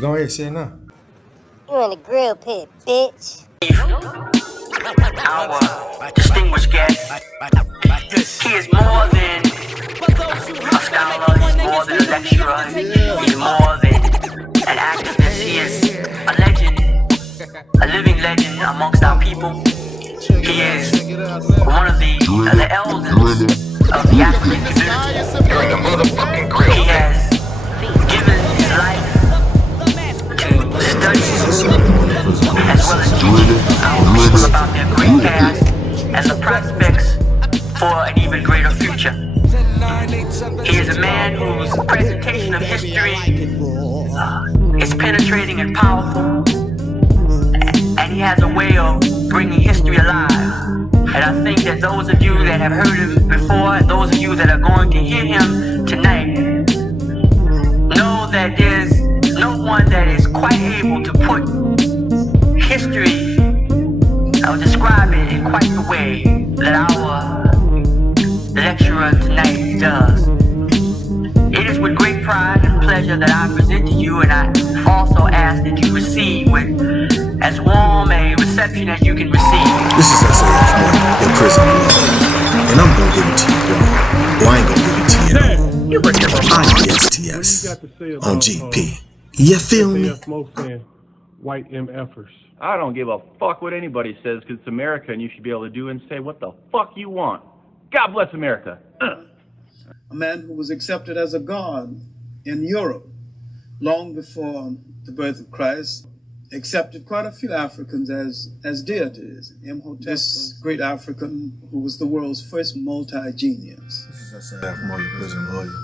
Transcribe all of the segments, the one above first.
Go ahead, say it now. You in the grill pit, bitch. Our distinguished guest, he is more than a scholar, he's more than a lecturer, he's more than an activist, he is a legend, a living legend amongst our people. He is one of the elders of the African community. You're in the motherfucking grill. He has given his life to study as well as teaching our people about their great past and the prospects for an even greater future. He is a man whose presentation of history is penetrating and powerful, and he has a way of bringing history alive. And I think that those of you that have heard him before, and those of you that are going to hear him tonight, know that there's no one that is quite able to put history, I'll describe it in quite the way that our lecturer tonight does. It is with great pride and pleasure that I present to you, and I also ask that you receive with as warm a reception as you can receive. This is SAF money, your prison money. And I'm gonna give it to you, bro. Or I ain't gonna give it to you at all. IGSTS on GP. You feel me? White MFers. I don't give a fuck what anybody says, because it's America and you should be able to do and say what the fuck you want. God bless America. A man who was accepted as a god in Europe long before the birth of Christ, accepted quite a few Africans as deities. Imhotep, this great African who was the world's first multi-genius. This is SAF Mo, your prison lawyer.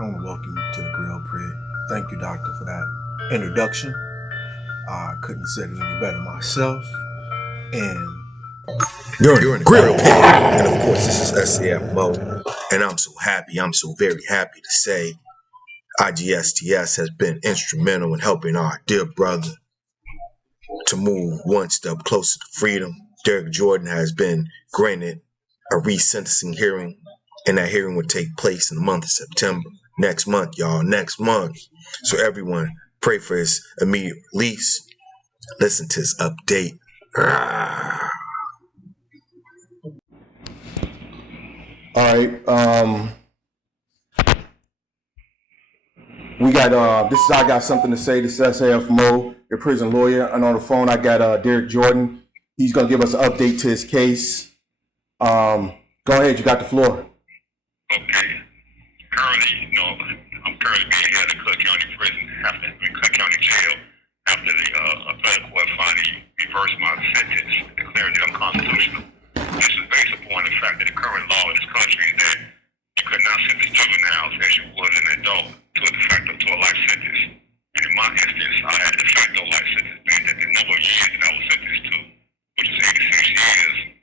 I want to welcome you to the Grill Prig. Thank you, doctor, for that introduction. I couldn't have said it any better myself. And you're in the Grill Pig. And of course, this is SAF Mo. And I'm so very happy to say IGSTS has been instrumental in helping our dear brother to move one step closer to freedom. Derek Jordan has been granted a resentencing hearing, and that hearing would take place in the month of September. Next month, y'all. Next month. So everyone, pray for his immediate release. Listen to his update. All right. We got this is I got something to say. This is SAF Mo, your prison lawyer, and on the phone I got Derek Jordan. He's gonna give us an update to his case. Go ahead, you got the floor. Okay. Currently, I'm currently being held at Cook County Prison, Cook County Jail, after the federal court finally reversed my sentence, declaring it unconstitutional. This is based upon the fact that the current law in this country is that you could not sentence juveniles as you would an adult to a life sentence. And in my instance, I had a de facto life sentence, being that the number of years that I was sentenced to, which is 86 years,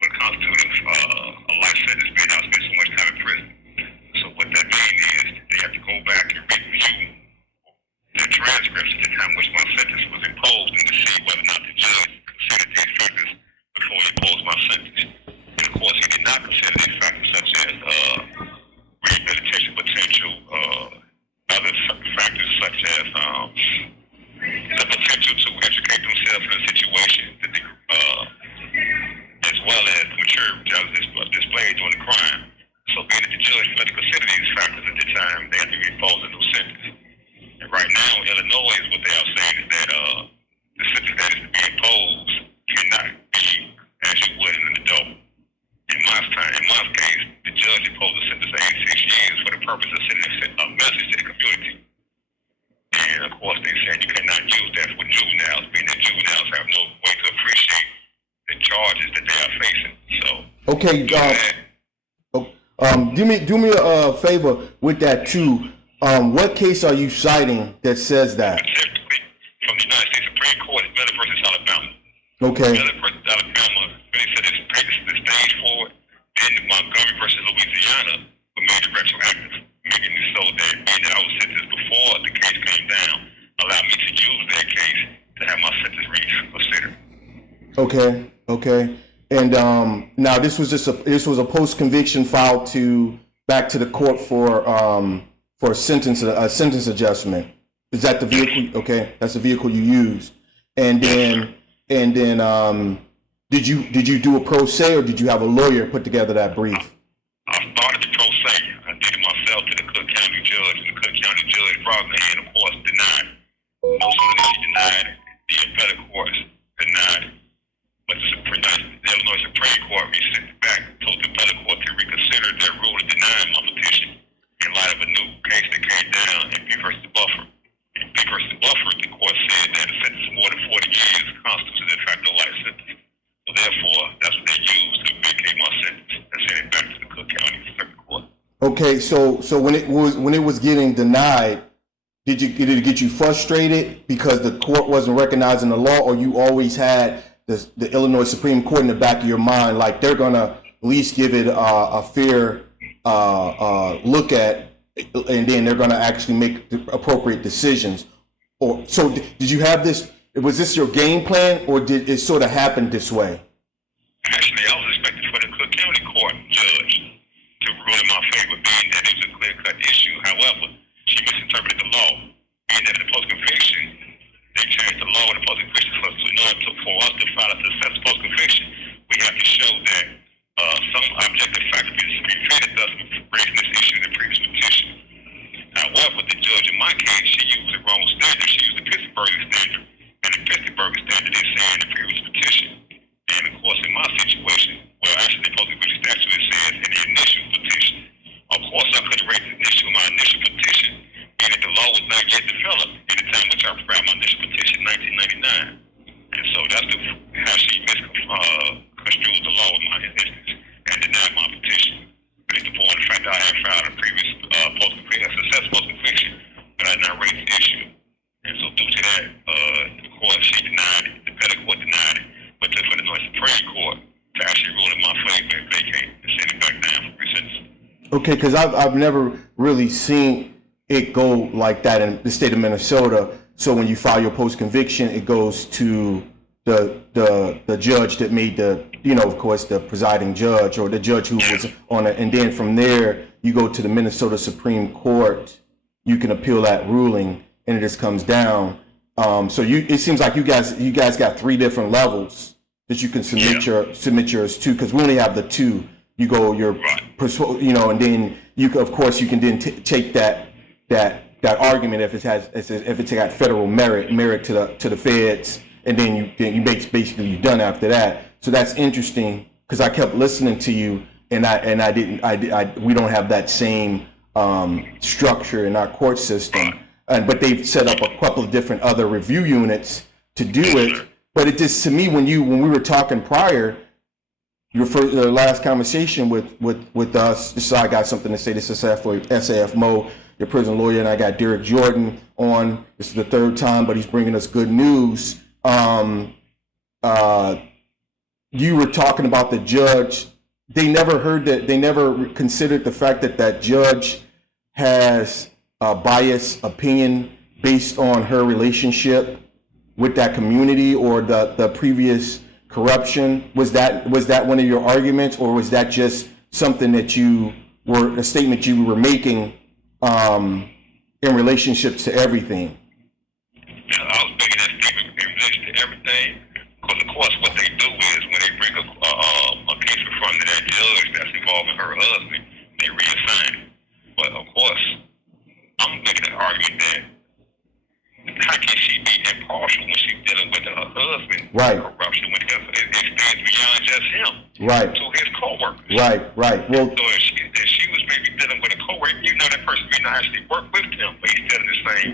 would constitute a life sentence, being I spent so much time in prison. So what that means is they have to go back and review the transcripts at the time which my sentence was imposed and to see whether or not the judge considered these factors before he imposed my sentence. And of course, he did not consider these factors such as rehabilitation potential, other factors such as the potential to educate themselves in a situation that they, as well as maturity that was displayed during the crime. So being that the judge failed to consider these factors at the time, they have to impose a new sentence. And right now in Illinois, what they are saying is that the sentence that is to be imposed cannot be as you would in an adult. In my case, the judge imposed a sentence of 86 years for the purpose of sending a message to the community. And of course, they said you cannot use that for juveniles, being that juveniles have no way to appreciate the charges that they are facing. So, okay, do me a favor with that too. What case are you citing that says that? Specifically from the United States Supreme Court, it's Miller versus Alabama. Okay. Miller versus Alabama, they said it's the stage for it. Then Montgomery versus Louisiana made it retroactive, making it so that being that I was sentenced before the case came down, allowed me to use that case to have my sentence reconsidered. Okay. And now this was a post conviction filed back to the court for a sentence adjustment. Is that the vehicle? Okay, that's the vehicle you used. And then did you do a pro se, or did you have a lawyer put together that brief? I started the pro se. I did it myself to the Cook County judge, and the Cook County judge brought me in, of course, denied. No sooner than she denied, the appellate courts denied. But the Illinois Supreme Court resent it back, told the appellate court to reconsider their rule of denying my petition in light of a new case that came down in B versus Buffer. In B versus Buffer, the court said that a sentence of more than 40 years constitutes a de facto life sentence. So therefore, that's what they used to vacate my sentence and send it back to the Cook County Circuit Court. Okay, so when it was getting denied, did it get you frustrated because the court wasn't recognizing the law, or you always had the Illinois Supreme Court in the back of your mind, like they're gonna at least give it a fair look at, and then they're gonna actually make the appropriate decisions? Or so did you have this? Was this your game plan, or did it sort of happen this way? Actually, I was expecting for the Cook County Court judge to rule in my favor, being that it was a clear-cut issue. However, she misinterpreted the law, being that in the post-conviction, they changed the law in the post-conviction. So in order for us to file a successful post-conviction, we have to show that some objective factors prevented us from raising this issue in the previous petition. However, the judge in my case, she used the wrong standard. She used the Pittsburgh standard. And the Pittsburgh standard is saying in the previous petition. And of course, in my situation, well, actually, the post-conviction statute, it says in the initial petition. Of course, I could have raised my initial petition, being that the law was not yet developed in the time which I filed my initial petition in 1999. And so that's how she misconstrued the law in my instance and denied my petition. Based upon the fact that I had filed a previous post-conviction, a successful post-conviction, but I had not raised the issue. And so due to that, of course, she denied it, the appellate court denied it, but for the Illinois Supreme Court to actually rule in my favor and vacate and send it back down for resentencing. Okay, because I've never really seen it go like that in the state of Minnesota. So when you file your post-conviction, it goes to the judge that made of course, the presiding judge, or the judge who was on it, and then from there you go to the Minnesota Supreme Court. You can appeal that ruling, and it just comes down. So it seems like you guys got 3 different levels that you can submit yours to, because we only have the 2. You go and then you can then take that argument if it's got federal merit to the feds, and then you basically you're done after that. So that's interesting, because I kept listening to you, and we don't have that same structure in our court system. But they've set up a couple of different other review units to do it. But it just, to me, when we were talking prior, your last conversation with us, this is I got something to say. This is SAF Mo, your prison lawyer, and I got Derek Jordan on. This is the 3rd time, but he's bringing us good news. You were talking about the judge. They never considered the fact that judge has a biased opinion based on her relationship with that community or the previous corruption. Was that one of your arguments, or was that just something that a statement you were making in relationship to everything? I was making that statement in relation to everything, because of course what they do is when they bring a case in front of that judge that's involving her husband, they reassign it. But of course, I'm making an argument that how can she be impartial when she's dealing with her husband? Right. Corruption, when it extends beyond just him. Right. To his coworkers. Right. Well, so if she was maybe dealing with a coworker, that person may not actually work with him, but he's still in the same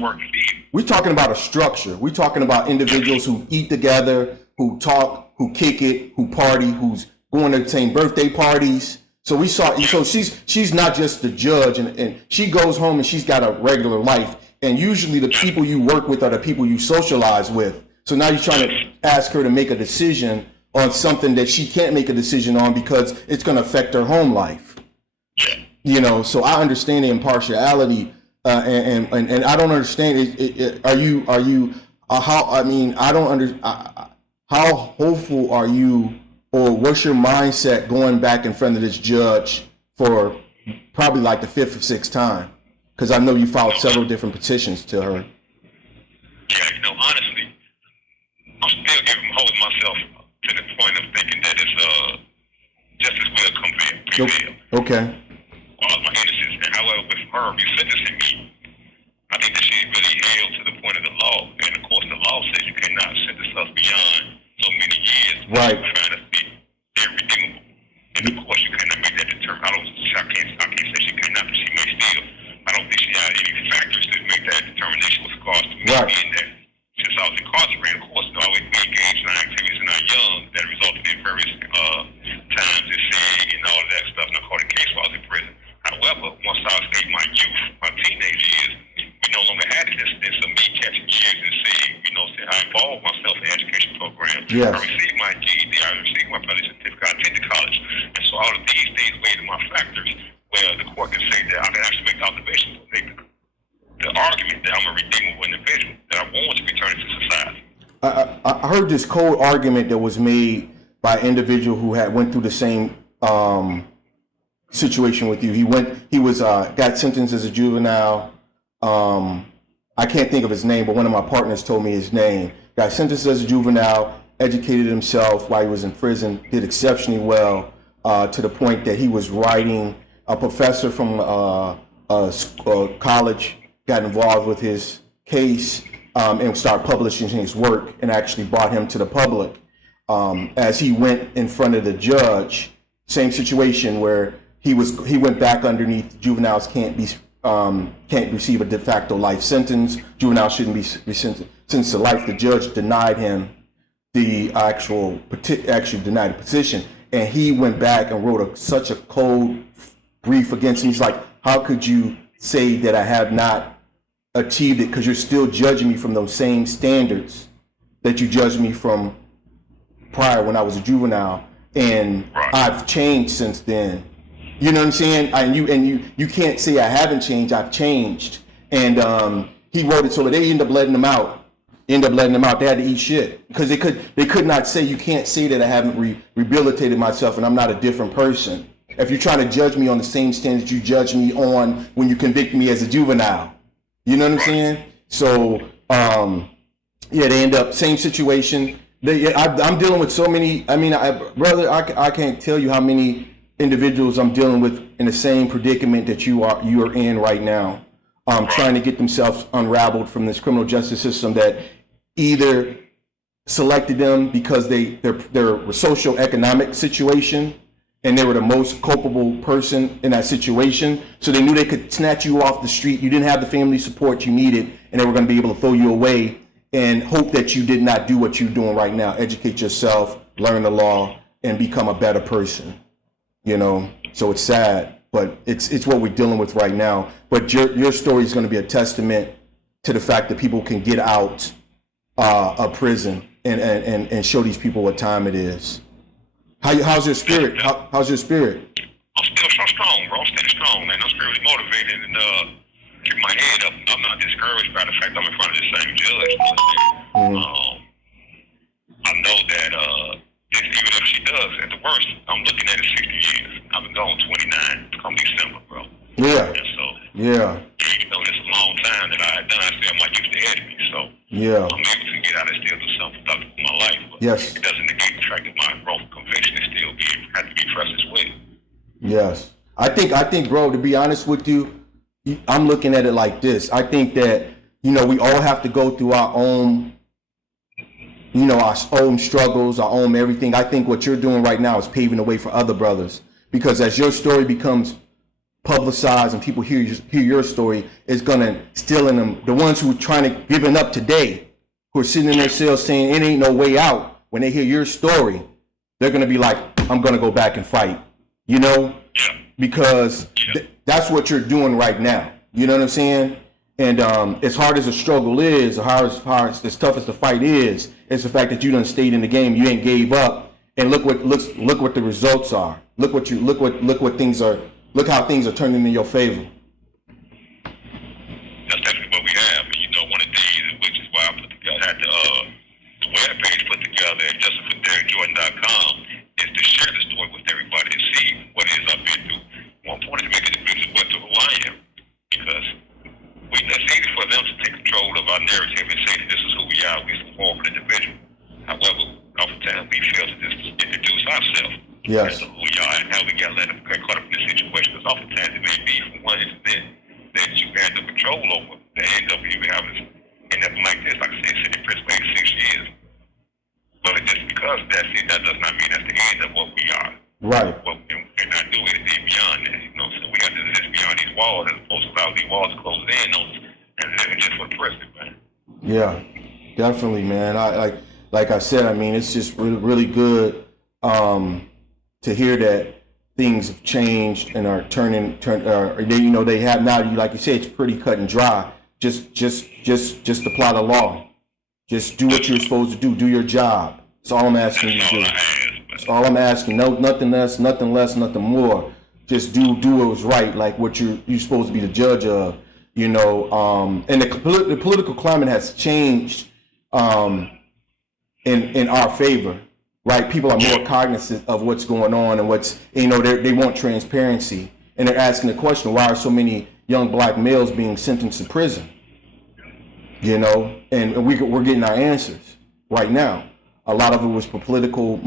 work field. We're talking about a structure. We're talking about individuals who eat together, who talk, who kick it, who party, who's going to the same birthday parties. So we saw. So she's not just the judge, and she goes home and she's got a regular life. And usually the people you work with are the people you socialize with. So now you're trying to ask her to make a decision on something that she can't make a decision on because it's going to affect her home life. So I understand the impartiality, and I don't understand. How hopeful are you, or what's your mindset going back in front of this judge for probably like the 5th or 6th time? Because I know you filed several different petitions to her. Yeah, honestly, I'm still holding myself to the point of thinking that it's justice will prevail. Okay. My innocence. And however, with her resentencing me, I think that she really held to the point of the law. And of course, the law says you cannot sentence us beyond so many years. Right. Trying to be irredeemable. And of course, you cannot make that determination. I can't say she cannot, but she may still. I don't think she had any factors to make that determination with regards to me being that. Since I was incarcerated, of course, we engaged in activities in our young that resulted in various times at sea and all of that stuff. And I caught a case while I was in prison. However, once I stayed my youth, my teenage years, we no longer had this instance of me catching years at sea. See, I involved myself in education programs. Yes. I received my GED. I received my fellowship certificate. I attended college. And so all of these things weighed in my factors where the court can say that I can actually make observations or make the argument that I'm a redeemable individual, that I want to return to society. I heard this cold argument that was made by an individual who had went through the same situation with you. He got sentenced as a juvenile. I can't think of his name, but one of my partners told me his name. Got sentenced as a juvenile, educated himself while he was in prison, did exceptionally well to the point that he was writing. A professor from college got involved with his case and started publishing his work and actually brought him to the public. As he went in front of the judge, same situation where he went back underneath juveniles can't receive a de facto life sentence. Juveniles shouldn't be sentenced to life. The judge denied him actually denied the petition, and he went back and wrote such a cold brief against him. He's like, how could you say that I have not achieved it, because you're still judging me from those same standards that you judged me from prior when I was a juvenile, and I've changed since then. You know what I'm saying? You can't say I haven't changed. I've changed. And he wrote it so that they ended up letting him out. They had to eat shit because they could not say, you can't say that I haven't rehabilitated myself and I'm not a different person if you're trying to judge me on the same standards you judge me on when you convict me as a juvenile. You know what I'm saying? So they end up same situation. I'm dealing with so many. I mean, I can't tell you how many individuals I'm dealing with in the same predicament that you are in right now, trying to get themselves unraveled from this criminal justice system that either selected them because their social economic situation and they were the most culpable person in that situation, so they knew they could snatch you off the street. You didn't have the family support you needed, and they were going to be able to throw you away and hope that you did not do what you're doing right now. Educate yourself, learn the law, and become a better person. So it's sad, but it's what we're dealing with right now. But your story is going to be a testament to the fact that people can get out of prison and show these people what time it is. How's your spirit? How's your spirit? I'm still so strong, bro. I'm still strong, man. I'm spiritually motivated and keep my head up. I'm not discouraged by the fact I'm in front of the same judge. I know that even if she does, at the worst, I'm looking at it 60 years. I've been gone 29. It's come December, bro. Yeah. And so, yeah. It's a long time that I had done. I still might use the ahead of me. So, yeah. I'm able to get out and still do something productive in my life. But yes. It doesn't negate the fact that my wrongful conviction is still had to be pressed as well. Yes. I think, bro, to be honest with you, I'm looking at it like this. I think that, we all have to go through our own, our own struggles, our own everything. I think what you're doing right now is paving the way for other brothers, because as your story becomes publicized and people hear your story, it's going to instill in them, the ones who are trying to giving up today, who are sitting in their cells saying it ain't no way out, when they hear your story, they're going to be like, I'm going to go back and fight, because that's what you're doing right now. You know what I'm saying? And as hard as the struggle is, or as tough as the fight is, it's the fact that you done stayed in the game. You ain't gave up, and look what the results are. Look how things are turning in your favor. That's definitely what we have. One of the things, which is why I had the web page put together at justiforderickjordan.com, is to share the story with everybody and see what it is I've been through. More important is to make it visible to who I am, because him and say that this is who we are. We're some horrible individuals. However, oftentimes we fail to just introduce ourselves as to who we are and how we got caught up in this situation. Because oftentimes it may be from one incident that you had no control over that end up you having end up like this. Like I said, sitting in prison for 6 years. But just because that's it, that does not mean that's the end of what we are. Right. Well, and not do anything beyond that. So we have to exist beyond these walls as opposed to allow these walls closed in on us and living just for the president, man. Yeah, definitely, man. Like I said, I mean, it's just really, really good to hear that things have changed and are they have now, like you said, it's pretty cut and dry. Just apply the law. Just do what you're supposed to do. Do your job. That's all I'm asking you to do. That's all I'm asking. No, nothing less, nothing more. Just do what's right, like what you're supposed to be the judge of. And the political climate has changed in our favor, right? People are more cognizant of what's going on and they want transparency, and they're asking the question: why are so many young black males being sentenced to prison? And we're getting our answers right now. A lot of it was for political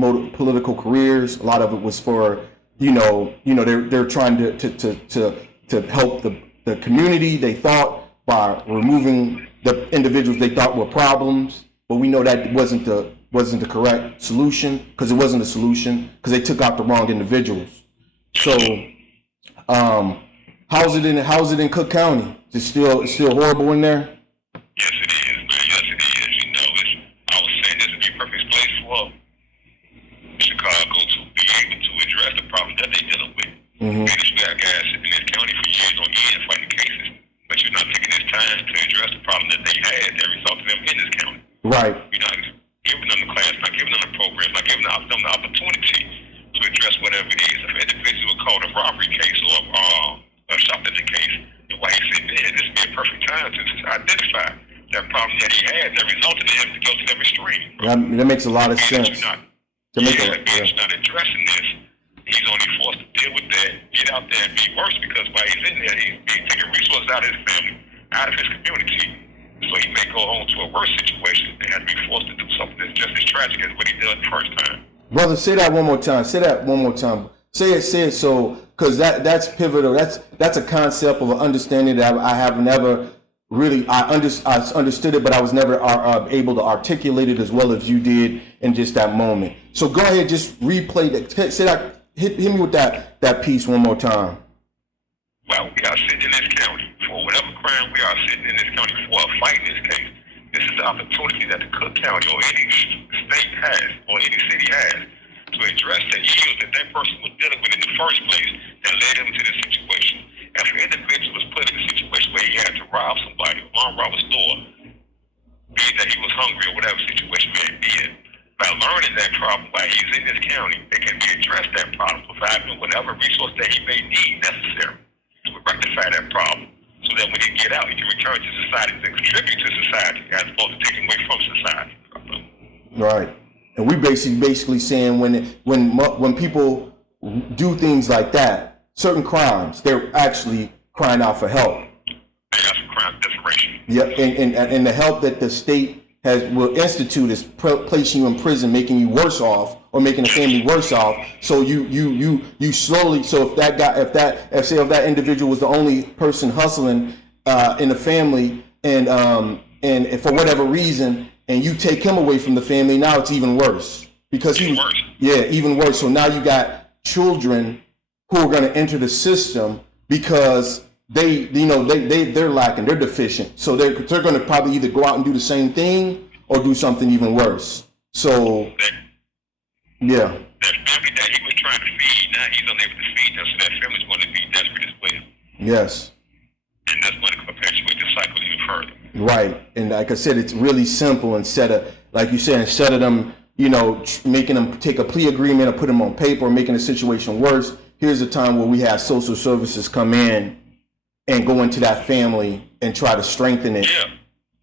careers. A lot of it was for they're trying to help the community, they thought, by removing the individuals they thought were problems. But we know that wasn't the correct solution, because it wasn't a solution, because they took out the wrong individuals. So how's it in Cook County? It's still horrible in there? Yes, it is, man. Yes, it is. I was saying this would be a perfect place for Chicago to be able to address the problem that they're dealing with. Mm-hmm. You got guys sitting in this county for years on end fighting cases, but you're not taking this time to address the problem that they had that resulted them in this county. Right. You're not giving them the class, not giving them the program, not giving them the opportunity to address whatever it is. If an individual called a robbery case or a shoplifting case, and while he's sitting there, this would be a perfect time to identify that problem that he had that resulted in him to go to that restraint. That makes a lot of sense. He's not addressing this. He's only forced to deal with that, get out there and be worse, because while he's in there, he's taking resources out of his family, out of his community. So he may go on to a worse situation and have to be forced to do something that's just as tragic as what he did the first time. Brother, say that one more time. Say it so, because that's pivotal. That's a concept of an understanding that I have never really, I understood it, but I was never able to articulate it as well as you did in just that moment. So go ahead, just replay that. Say that. Hit me with that piece one more time. Well, we are sitting in this county for whatever crime we are sitting in this county for, a fight in this case. This is the opportunity that the Cook County or any state has, or any city has, to address the ills that person was dealing with in the first place that led him to this situation. If an individual was put in a situation where he had to rob somebody, rob a store, be it that he was hungry or whatever situation may be in, by learning that problem while he's in this county, it can be addressed that problem, providing whatever resource that he may need necessary to rectify that problem, so that when he get out, he can return to society and contribute to society as opposed to taking away from society. Right. And we basically saying when people do things like that, certain crimes, they're actually crying out for help. That's a crime desperation. Yep, and the help that the state will institute is placing you in prison, making you worse off, or making the family worse off. So you slowly. So if that individual was the only person hustling in the family, and for whatever reason, and you take him away from the family, now it's even worse, because even worse. So now you got children who are going to enter the system because they're lacking, they're deficient. So they're going to probably either go out and do the same thing or do something even worse. So yeah. That family that he was trying to feed, now he's unable to feed them, so that family's going to be desperate as well. Yes. And that's going to perpetuate the cycle even further. Right. And like I said, it's really simple. Instead of them, making them take a plea agreement or put them on paper or making the situation worse, here's a time where we have social services come in and go into that family and try to strengthen it,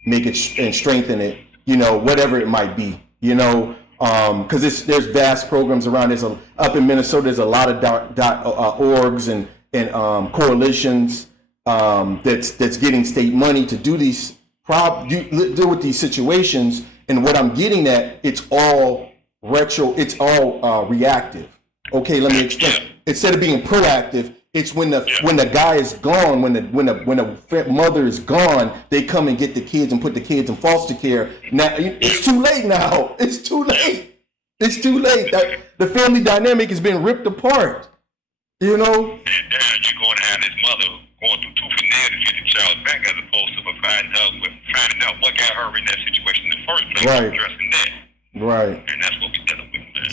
make it and strengthen it, whatever it might be, because there's vast programs around. Up in Minnesota, there's a lot of orgs and coalitions that's getting state money to do these deal with these situations, and what I'm getting at, it's all reactive. Okay, let me explain. Instead of being proactive, it's when the guy is gone, when the mother is gone, they come and get the kids and put the kids in foster care. Now it's too late. Now it's too late. It's too late. The family dynamic has been ripped apart. You know. And you're going to have this mother going through tooth and nail to get the child back, as opposed to finding out what got her in that situation in the first place. Right. Addressing that. Right. And that's what we're dealing with, man.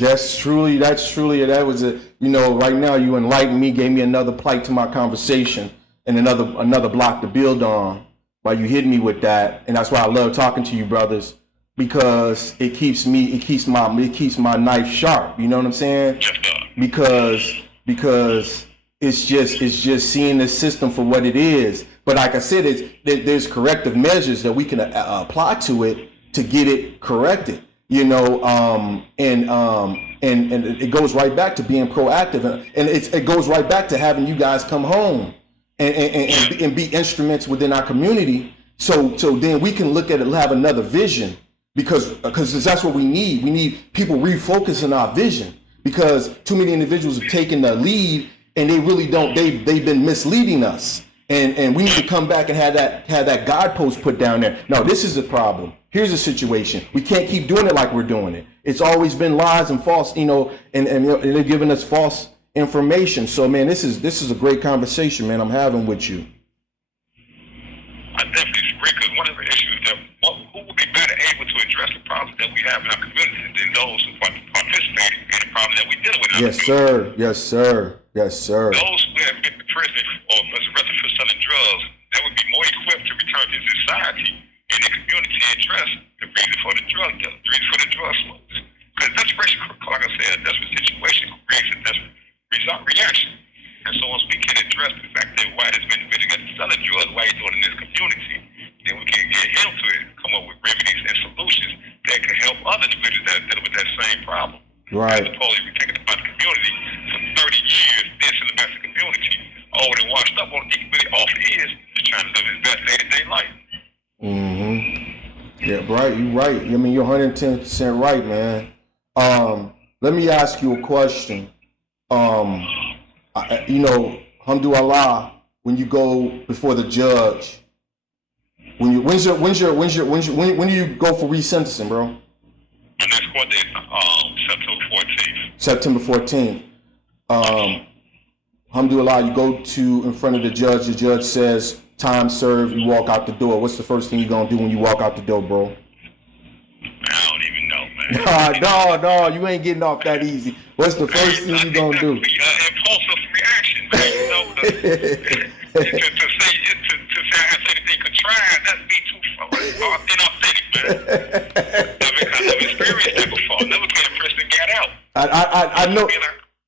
That was a, right now you enlightened me, gave me another plight to my conversation and another block to build on by you hitting me with that. And that's why I love talking to you brothers, because it keeps my knife sharp. You know what I'm saying? Because it's just seeing the system for what it is. But like I said, there's corrective measures that we can apply to it to get it corrected. And it goes right back to being proactive, and it goes right back to having you guys come home and be instruments within our community. So then we can look at it, have another vision, because that's what we need. We need people refocusing our vision, because too many individuals have taken the lead and they really don't. They've been misleading us, and we need to come back and have that guidepost put down there. No, this is the problem. Here's the situation. We can't keep doing it like we're doing it. It's always been lies and false, and they're giving us false information. So, man, this is a great conversation, man, I'm having with you. I definitely agree, because one of the issues that who would be better able to address the problems that we have in our community than those who participate in the problem that we're dealing with in our community. Yes, sir. Those who have been to prison or was arrested for selling drugs, they would be more equipped to return to society in the community and address the reason for the drug dealer, the reason for the drug smokers. Because desperation, like I said, a desperate situation creates a desperate reaction. And so once we can address the fact that why this individual got selling drugs, why he's doing it in this community, then we can get him to it, come up with remedies and solutions that can help other individuals that are dealing with that same problem. Right. As opposed to we taking about the community for 30 years, then sending back to the community, old and washed up on it, really off his, just trying to live his best day-to-day life. Yeah, right. You're right. I mean, you're 110% right, man. Let me ask you a question. Alhamdulillah, when you go before the judge, when do you go for resentencing, bro? My next court date, September 14th. Alhamdulillah, you go in front of the judge says, time served, you walk out the door. What's the first thing you're going to do when you walk out the door, bro? I don't even know, man. No, you ain't getting off that easy. What's the first thing you going to do? Impulsive reaction, man. To say I have anything contrived, that'd be too inauthentic, man. I've experienced that before. Never been a person get out.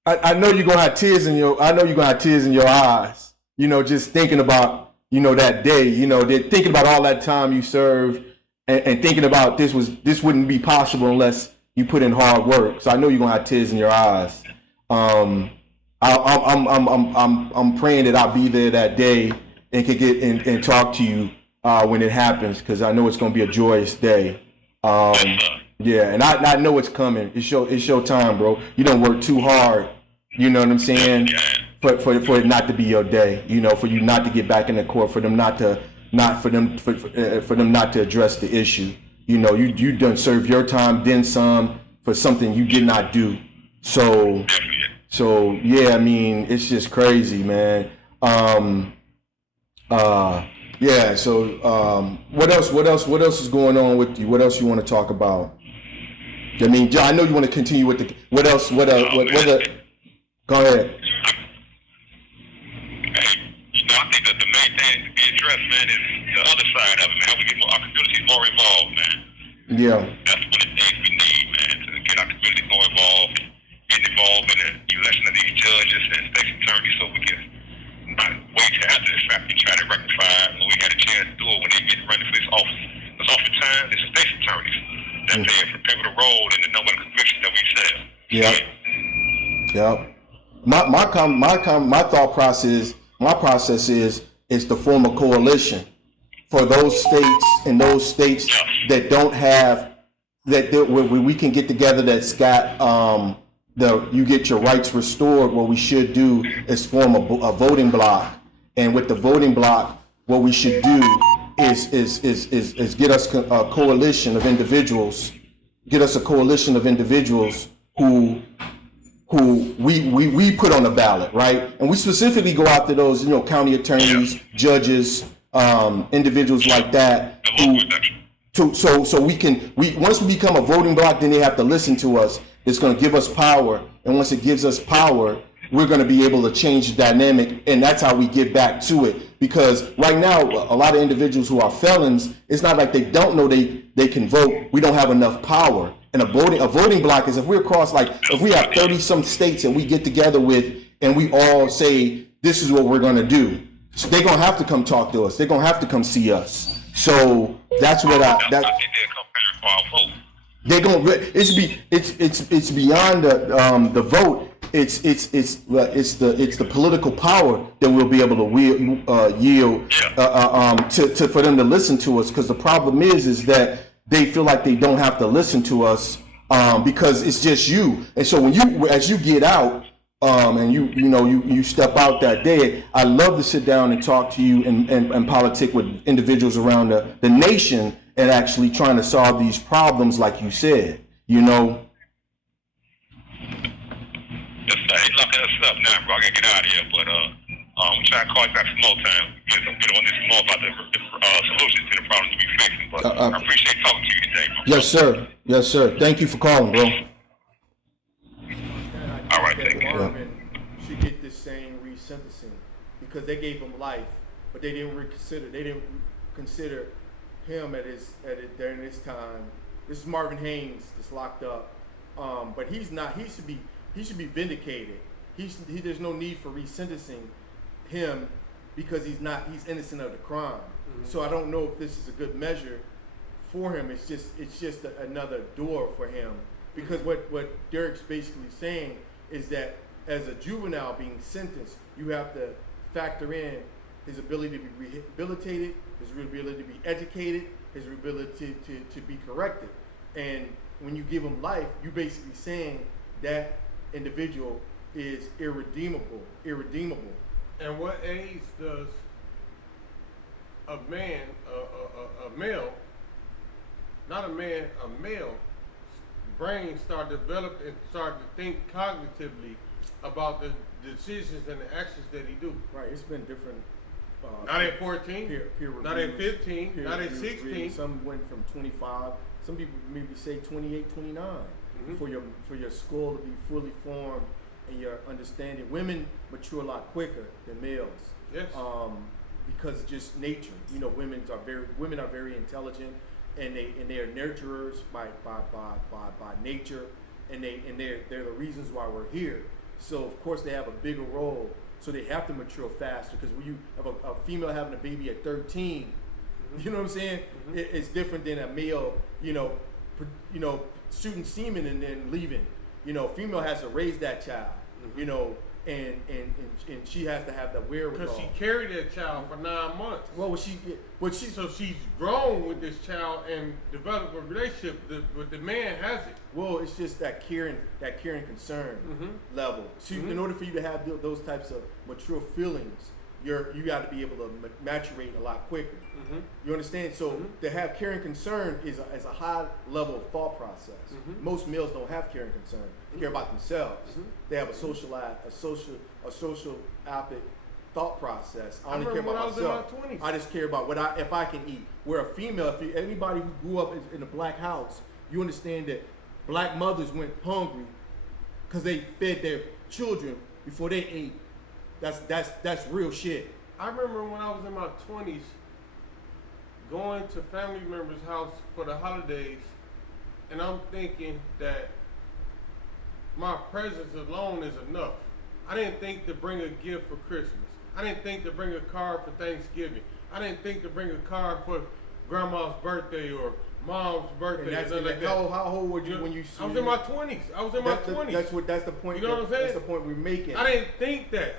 I know you're gonna have tears in your eyes. Just thinking about that day. They're thinking about all that time you served, and thinking about this wouldn't be possible unless you put in hard work. So I know you're gonna have tears in your eyes. I'm praying that I'll be there that day and can get and talk to you when it happens, because I know it's gonna be a joyous day. Yeah, and I know it's coming. It's your time, bro. You don't work too hard. You know what I'm saying? For it not to be your day. For you not to get back in the court, for them not to address the issue. You done serve your time, then some, for something you did not do. So yeah, I mean, it's just crazy, man. Yeah. So what else is going on with you? What else you want to talk about? I mean, I know you want to continue with the what else? Go ahead. Hey, I think that the main thing to be addressed, man, is the other side of it, man. How we get our communities more involved, man. Yeah. That's one of the things we need, man, to get our communities more involved, get involved in the election of these judges and state attorneys, so we can not wait till after the fact and try to rectify it when we had a chance to do it when they get running for this office. Because oftentimes it's the state attorneys that play a pivotal role in the number of convictions that we sell. Yeah. Yep. My thought process, my process is to form a coalition for those states and those states that don't have that where we can get together that's got you get your rights restored. What we should do is form a voting block, and with the voting block, what we should do is get us a coalition of individuals, who we put on the ballot, right? And we specifically go after those, county attorneys, judges, individuals like that. So we once we become a voting block, then they have to listen to us. It's going to give us power, and once it gives us power, we're going to be able to change the dynamic, and that's how we get back to it. Because right now, a lot of individuals who are felons, it's not like they don't know they can vote. We don't have enough power. And a voting block is if we're across, like if we have 30 some states and we get together with, and we all say, this is what we're going to do. So they're going to have to come talk to us. They're going to have to come see us. So that's what they're going to, it's beyond the vote. It's the political power that we'll be able to yield for them to listen to us. Because the problem is that they feel like they don't have to listen to us because it's just you. And so as you get out and you step out that day, I love to sit down and talk to you and politic with individuals around the nation and actually trying to solve these problems, like you said. He's locking us up now, bro. I gotta get out of here, but I'm trying to call you back some more time. Get on this more about the solutions to the problems we facing. But I appreciate talking to you today, bro. Yes, sir. Thank you for calling, bro. All right, take care. Government should get this same resentencing because they gave him life, but they didn't consider him during this time. This is Marvin Haynes that's locked up, but he's not. He should be vindicated. There's no need for resentencing him because he's innocent of the crime. Mm-hmm. So I don't know if this is a good measure for him. It's just another door for him because what Derek's basically saying is that as a juvenile being sentenced, you have to factor in his ability to be rehabilitated, his ability to be educated, his ability to be corrected. And when you give him life, you're basically saying that individual is irredeemable. And what age does a man, a male, not a man, a male brain start developing and start to think cognitively about the decisions and the actions that he do? Right, it's been different. Not at 14, peer not at 15, not at 16. Reviews. Some went from 25. Some people maybe say 28, 29. Mm-hmm. For your skull to be fully formed and your understanding. Women mature a lot quicker than males. Yes. Because just nature. Women are very intelligent, and they are nurturers by nature, and they're the reasons why we're here. So of course they have a bigger role. So they have to mature faster because when you have a female having a baby at 13, mm-hmm. You know what I'm saying? Mm-hmm. It's different than a male. Shooting semen and then leaving. Female has to raise that child. Mm-hmm. And she has to have the wherewithal. Because she carried that child for 9 months. Well, so she's grown with this child and developed a relationship, but the man hasn't. Well, it's just that caring concern mm-hmm. level. So mm-hmm. in order for you to have those types of mature feelings, you got to be able to maturate a lot quicker. Mm-hmm. You understand? So mm-hmm. to have caring concern is a high level of thought process. Mm-hmm. Most males don't have caring concern. They care about themselves. Mm-hmm. They have a social apic thought process. I only care about myself. I just care about if I can eat. Where a female, anybody who grew up in a black house, you understand that black mothers went hungry because they fed their children before they ate. That's real shit. I remember when I was in my 20s going to family members' house for the holidays, and I'm thinking that my presence alone is enough. I didn't think to bring a gift for Christmas. I didn't think to bring a card for Thanksgiving. I didn't think to bring a card for grandma's birthday or mom's birthday. How old were you when you? I was in my 20s. That's the point. You know what I'm saying? That's the point we're making. I didn't think that.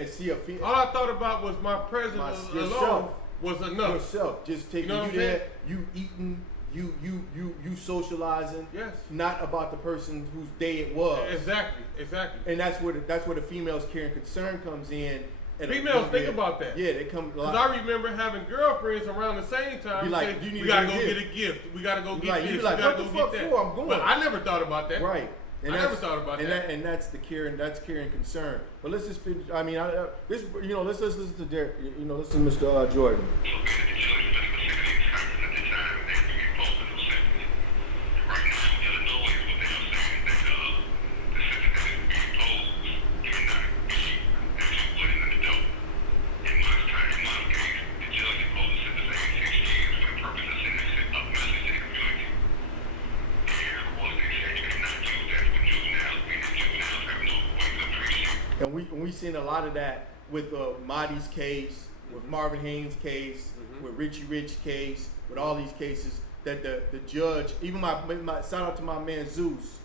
And see all I thought about was my presence alone was enough. Yourself, just taking You know you what I'm there, saying? you eating, you socializing. Yes. Not about the person whose day it was. Exactly. And that's where the females' care and concern comes in. Females think about that. Yeah, they come. Because I remember having girlfriends around the same time. Be like, say, you need we gotta to go get get a gift. We gotta go get like, this. you be like, we gotta what the go fuck get that. for? I'm going. But I never thought about that. Right. I never thought about that. And that's the care and concern. But let's just finish. I mean, let's listen to Derek. Let's listen to Mr. Jordan. And we seen a lot of that with Marty's case, with Marvin Haynes' case, with Richie Rich case, with all these cases that the judge, even my shout out to my man Zeus,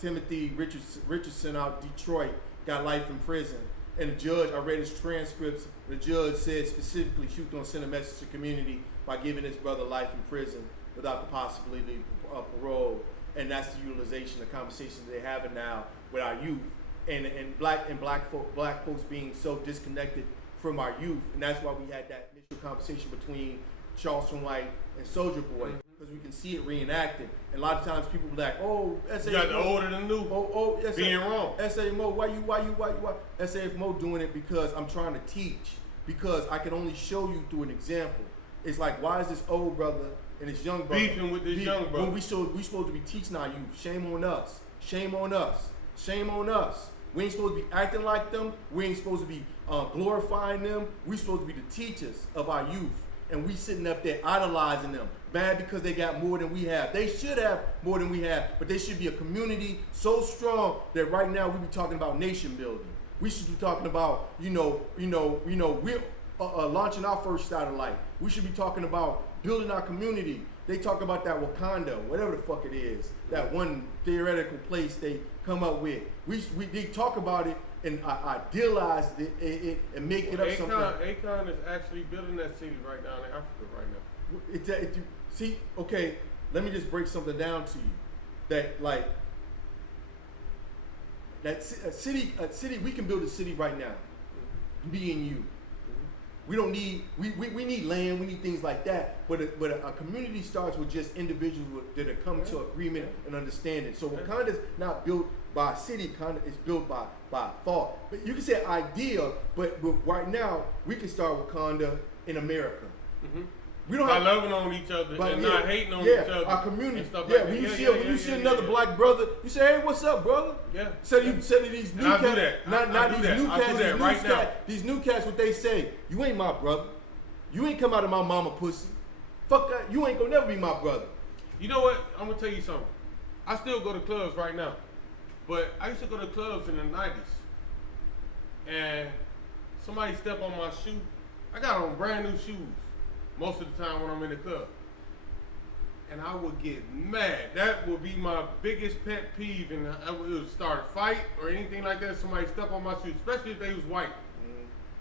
Timothy Richardson out Detroit, got life in prison. And the judge, I read his transcripts, the judge said specifically she was going to send a message to the community by giving his brother life in prison without the possibility of parole. And that's the utilization, the conversation they're having now with our youth. And black folks being so disconnected from our youth, and that's why we had that initial conversation between Charleston White and Soldier Boy, because we can see it reenacted. And a lot of times people be like, "Oh, you got the old and the new. Oh, being wrong. SAMO, why you? SAFMO doing it because I'm trying to teach, because I can only show you through an example. It's like, why is this old brother and this young brother beefing with this young brother? When we supposed to be teaching our youth. Shame on us. Shame on us. Shame on us. We ain't supposed to be acting like them. We ain't supposed to be glorifying them. We supposed to be the teachers of our youth. And we sitting up there idolizing them. Bad because they got more than we have. They should have more than we have, but they should be a community so strong that right now we be talking about nation building. We should be talking about, we're launching our first satellite. We should be talking about building our community. They talk about that Wakanda, whatever the fuck it is, that one theoretical place they come up with. They talk about it and idealize it and make it up something. Akon is actually building that city right now in Africa right now. See, okay, let me just break something down to you. That like a city, we can build a city right now. Me and you. We don't need, we need land, we need things like that, but a community starts with just individuals that are coming to agreement and understanding. So Wakanda's not built by a city, it's built by thought. But you can say idea, but right now, we can start Wakanda in America. Mm-hmm. We don't by loving on each other and not hating on each other. Our community. And stuff yeah, like when that. you see another black brother, you say, "Hey, what's up, brother?" Yeah. You say to these new cats, right now. These new cats, what they say, "You ain't my brother. You ain't come out of my mama pussy. Fuck that. You ain't gonna never be my brother." You know what? I'm gonna tell you something. I still go to clubs right now, but I used to go to clubs in the 90s, and somebody step on my shoe. I got on brand new shoes most of the time when I'm in the club, and I would get mad. That would be my biggest pet peeve, and it would start a fight or anything like that. Somebody step on my shoe, especially if they was white.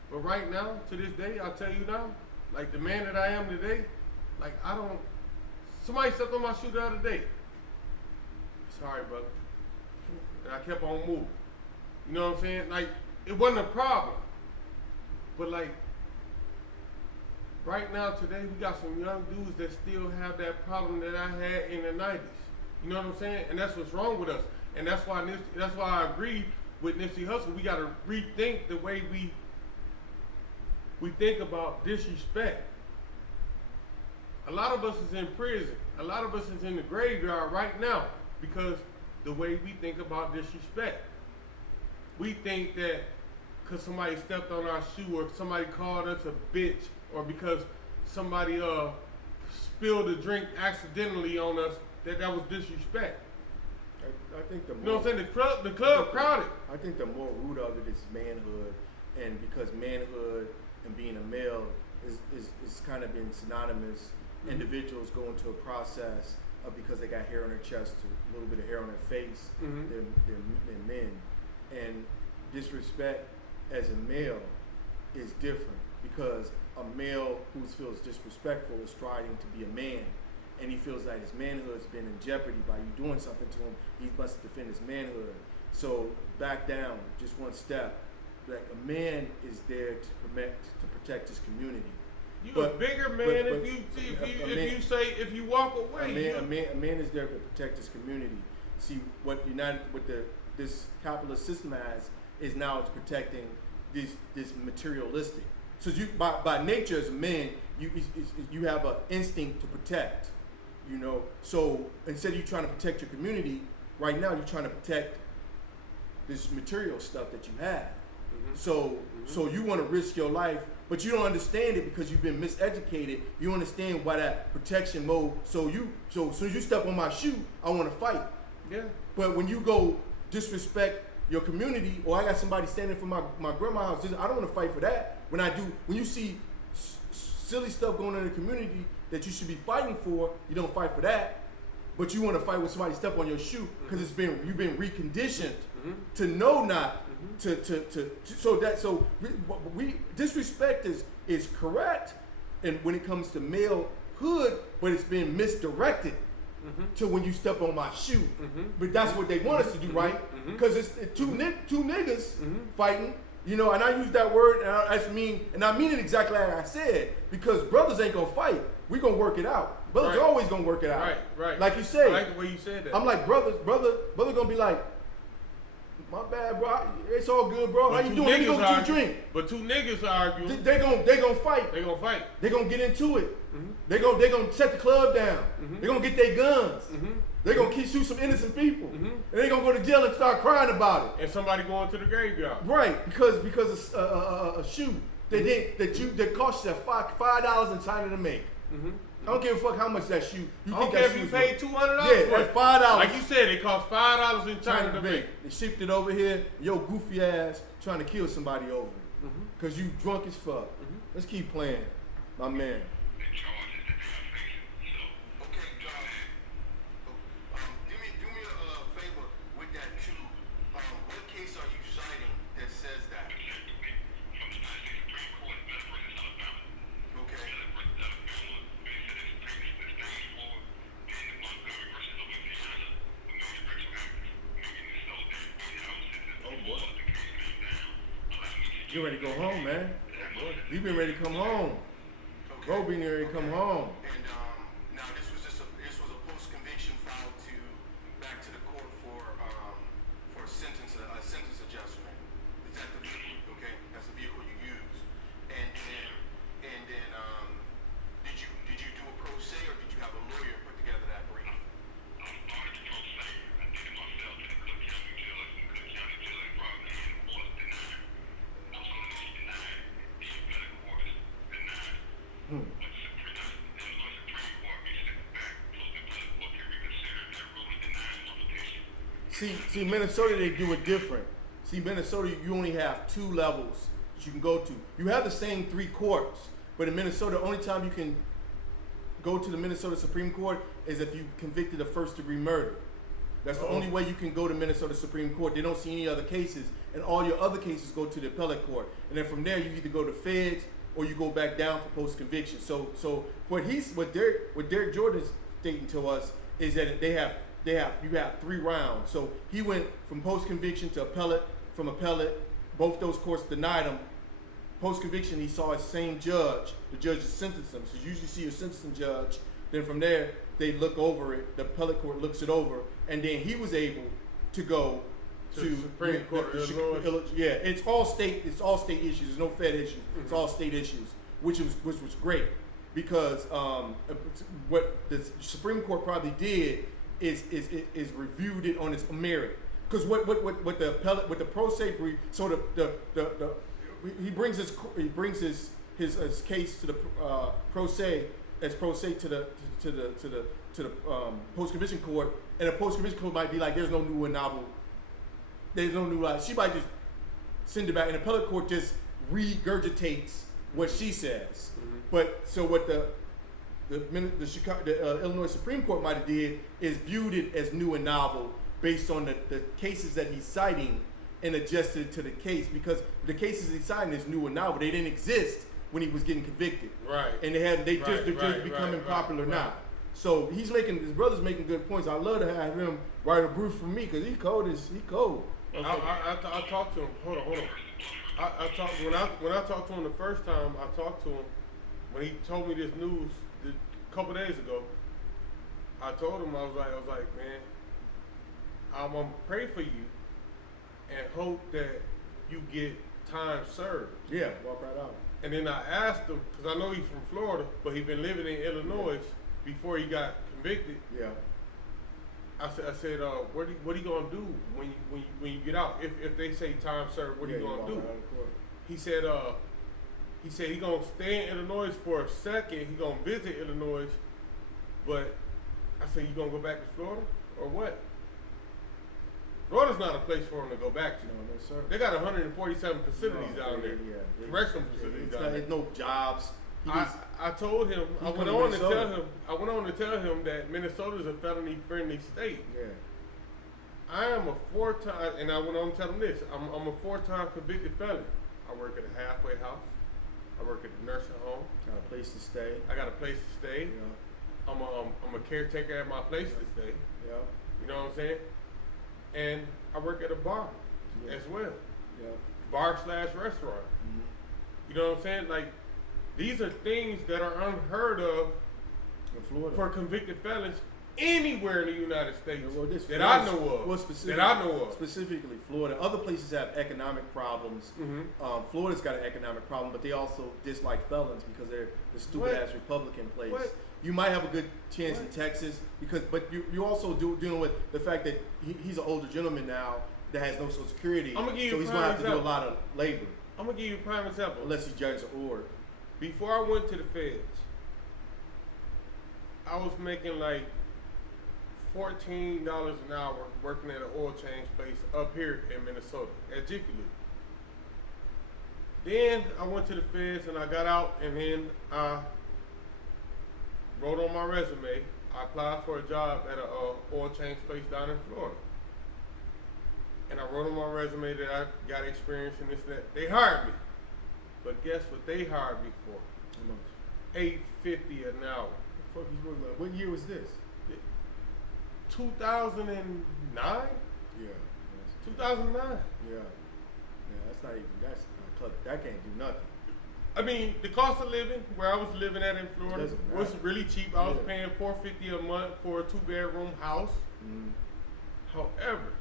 But right now, to this day, I'll tell you now, like the man that I am today, like somebody stepped on my shoe the other day. Sorry, brother. And I kept on moving. You know what I'm saying? Like, it wasn't a problem. But like, right now, today, we got some young dudes that still have that problem that I had in the 90s. You know what I'm saying? And that's what's wrong with us. And that's why I agree with Nipsey Hussle. We got to rethink the way we think about disrespect. A lot of us is in prison. A lot of us is in the graveyard right now because the way we think about disrespect. We think that because somebody stepped on our shoe or somebody called us a bitch or because somebody spilled a drink accidentally on us, that was disrespect. I think you know what I'm saying? The club crowded. I think the more root of it is manhood, and because manhood and being a male is kind of been synonymous. Mm-hmm. Individuals go into a process of because they got hair on their chest, a little bit of hair on their face, mm-hmm. they're men. And disrespect as a male is different. because a male who feels disrespectful is striving to be a man, and he feels like his manhood has been in jeopardy by you doing something to him. He must defend his manhood. So back down, just one step. Like a man is there to protect his community. You a bigger man if you walk away. A man is there to protect his community. See what this capitalist system has is now it's protecting this materialistic. So you by nature as a man, you have an instinct to protect. You know, so instead of you trying to protect your community, right now you're trying to protect this material stuff that you have. So you want to risk your life, but you don't understand it because you've been miseducated. You don't understand why that protection mode. So as soon as you step on my shoe, I want to fight. Yeah. But when you go disrespect your community, or I got somebody standing for my grandma's house, I don't want to fight for that. When you see silly stuff going on in the community that you should be fighting for, you don't fight for that. But you want to fight when somebody step on your shoe because you've been reconditioned to know not so disrespect is correct, and when it comes to malehood, but it's been misdirected to when you step on my shoe. But that's what they want us to do, right? Because it's two niggas fighting. You know, and I use that word, and I mean it exactly like I said, because brothers ain't gonna fight. We gonna work it out. Brothers are always gonna work it out. Right. Like you said. I like the way you said that. I'm like, brother gonna be like, my bad, bro. It's all good, bro. But how you doing? You go to drink. But two niggas arguing. They gonna fight. They gonna fight. They gonna get into it. They gonna shut the club down. They gonna get their guns. They gonna shoot some innocent people. And they gonna go to jail and start crying about it. And somebody going to the graveyard. Right, because a shoe that costs you $5 in China to make. I don't give a fuck how much that shoe. I don't care if you paid $200 yeah, for it. $5. Like you said, it cost $5 in China to make. They shipped it over here. Yo, goofy ass trying to kill somebody over it. Cause you drunk as fuck. Let's keep playing, my man. You ready to go home, man? You been ready to come home. Bro been ready to come home. And now this was a post-conviction filed back to the court for a sentence adjustment. Is that the vehicle? Okay, that's the vehicle you use. And then did you do a pro se or did you have a lawyer put together that brief? See, Minnesota, they do it different. See, Minnesota, you only have 2 levels that you can go to. You have the same 3 courts, but in Minnesota, the only time you can go to the Minnesota Supreme Court is if you convicted of first-degree murder. That's the only way you can go to Minnesota Supreme Court. They don't see any other cases, and all your other cases go to the appellate court. And then from there, you either go to feds or you go back down for post-conviction. So what Derek Jordan's stating to us is that you have 3 rounds. So he went from post-conviction to appellate, from appellate. Both those courts denied him. Post-conviction, he saw his same judge. The judge sentenced him. So you usually see a sentencing judge. Then from there, they look over it. The appellate court looks it over, and then he was able to go to Supreme Court. Yeah, it's all state issues. There's no Fed issues. It's all state issues, which was great because what the Supreme Court probably did is reviewed it on its merit. Because what the appellate, with the pro se brief, so he brings his case to the pro se to the post conviction court, and the post conviction court might be like, there's no new and novel. There's no new. She might just send it back, and the appellate court just regurgitates what she says. But so what the Illinois Supreme Court might have did is viewed it as new and novel based on the cases that he's citing and adjusted it to the case, because the cases he's citing is new and novel. They didn't exist when he was getting convicted. Right. And they're just becoming popular now. So his brother's making good points. I love to have him write a brief for me because he cold. I talked to him. Hold on. I talked when I talked to him the first time. I talked to him when he told me this news a couple days ago. I told him I was like, man, I'm gonna pray for you and hope that you get time served. Yeah, walk right out. And then I asked him because I know he's from Florida, but he'd been living in Illinois before he got convicted. Yeah. I said, what are you gonna do when you get out? If they say time served, what are you gonna do? He said he gonna stay in Illinois for a second. He gonna visit Illinois, but I said, you gonna go back to Florida or what? Florida's not a place for him to go back to. No, sir. They got 147 facilities down there. Correctional facilities down there. There's no jobs. I told him, I went on to tell him that Minnesota is a felony-friendly state. Yeah. I am a 4-time, and I went on to tell him this, I'm a 4-time convicted felon. I work at a halfway house. I work at a nursing home. Got a place to stay. I got a place to stay. Yeah. I'm a caretaker at my place to stay. Yeah. You know what I'm saying? And I work at a bar as well. Yeah. Bar/restaurant. Mm-hmm. You know what I'm saying? Like, these are things that are unheard of in Florida for convicted felons anywhere in the United States that I know of. Well, specifically Florida. Other places have economic problems. Mm-hmm. Florida's got an economic problem, but they also dislike felons because they're the stupid ass Republican place. What? You might have a good chance in Texas but you also dealing with the fact that he's an older gentleman now that has no Social Security. I'm gonna give you so he's gonna have to do a lot of labor. I'm gonna give you a prime example. Unless he joins an org. Before I went to the feds, I was making like $14 an hour working at an oil change place up here in Minnesota at Jiffy Lube. Then I went to the feds and I got out, and then I wrote on my resume. I applied for a job at an oil change place down in Florida. And I wrote on my resume that I got experience in this and that. They hired me. But guess what they hired me for? How much? $8.50 an hour. What the fuck you working on? What year was this? 2009? Yeah. 2009. Yeah. That's not even, that can't do nothing. I mean, the cost of living where I was living at in Florida was really cheap. I was paying $450 a month for a 2-bedroom house. Mm. However,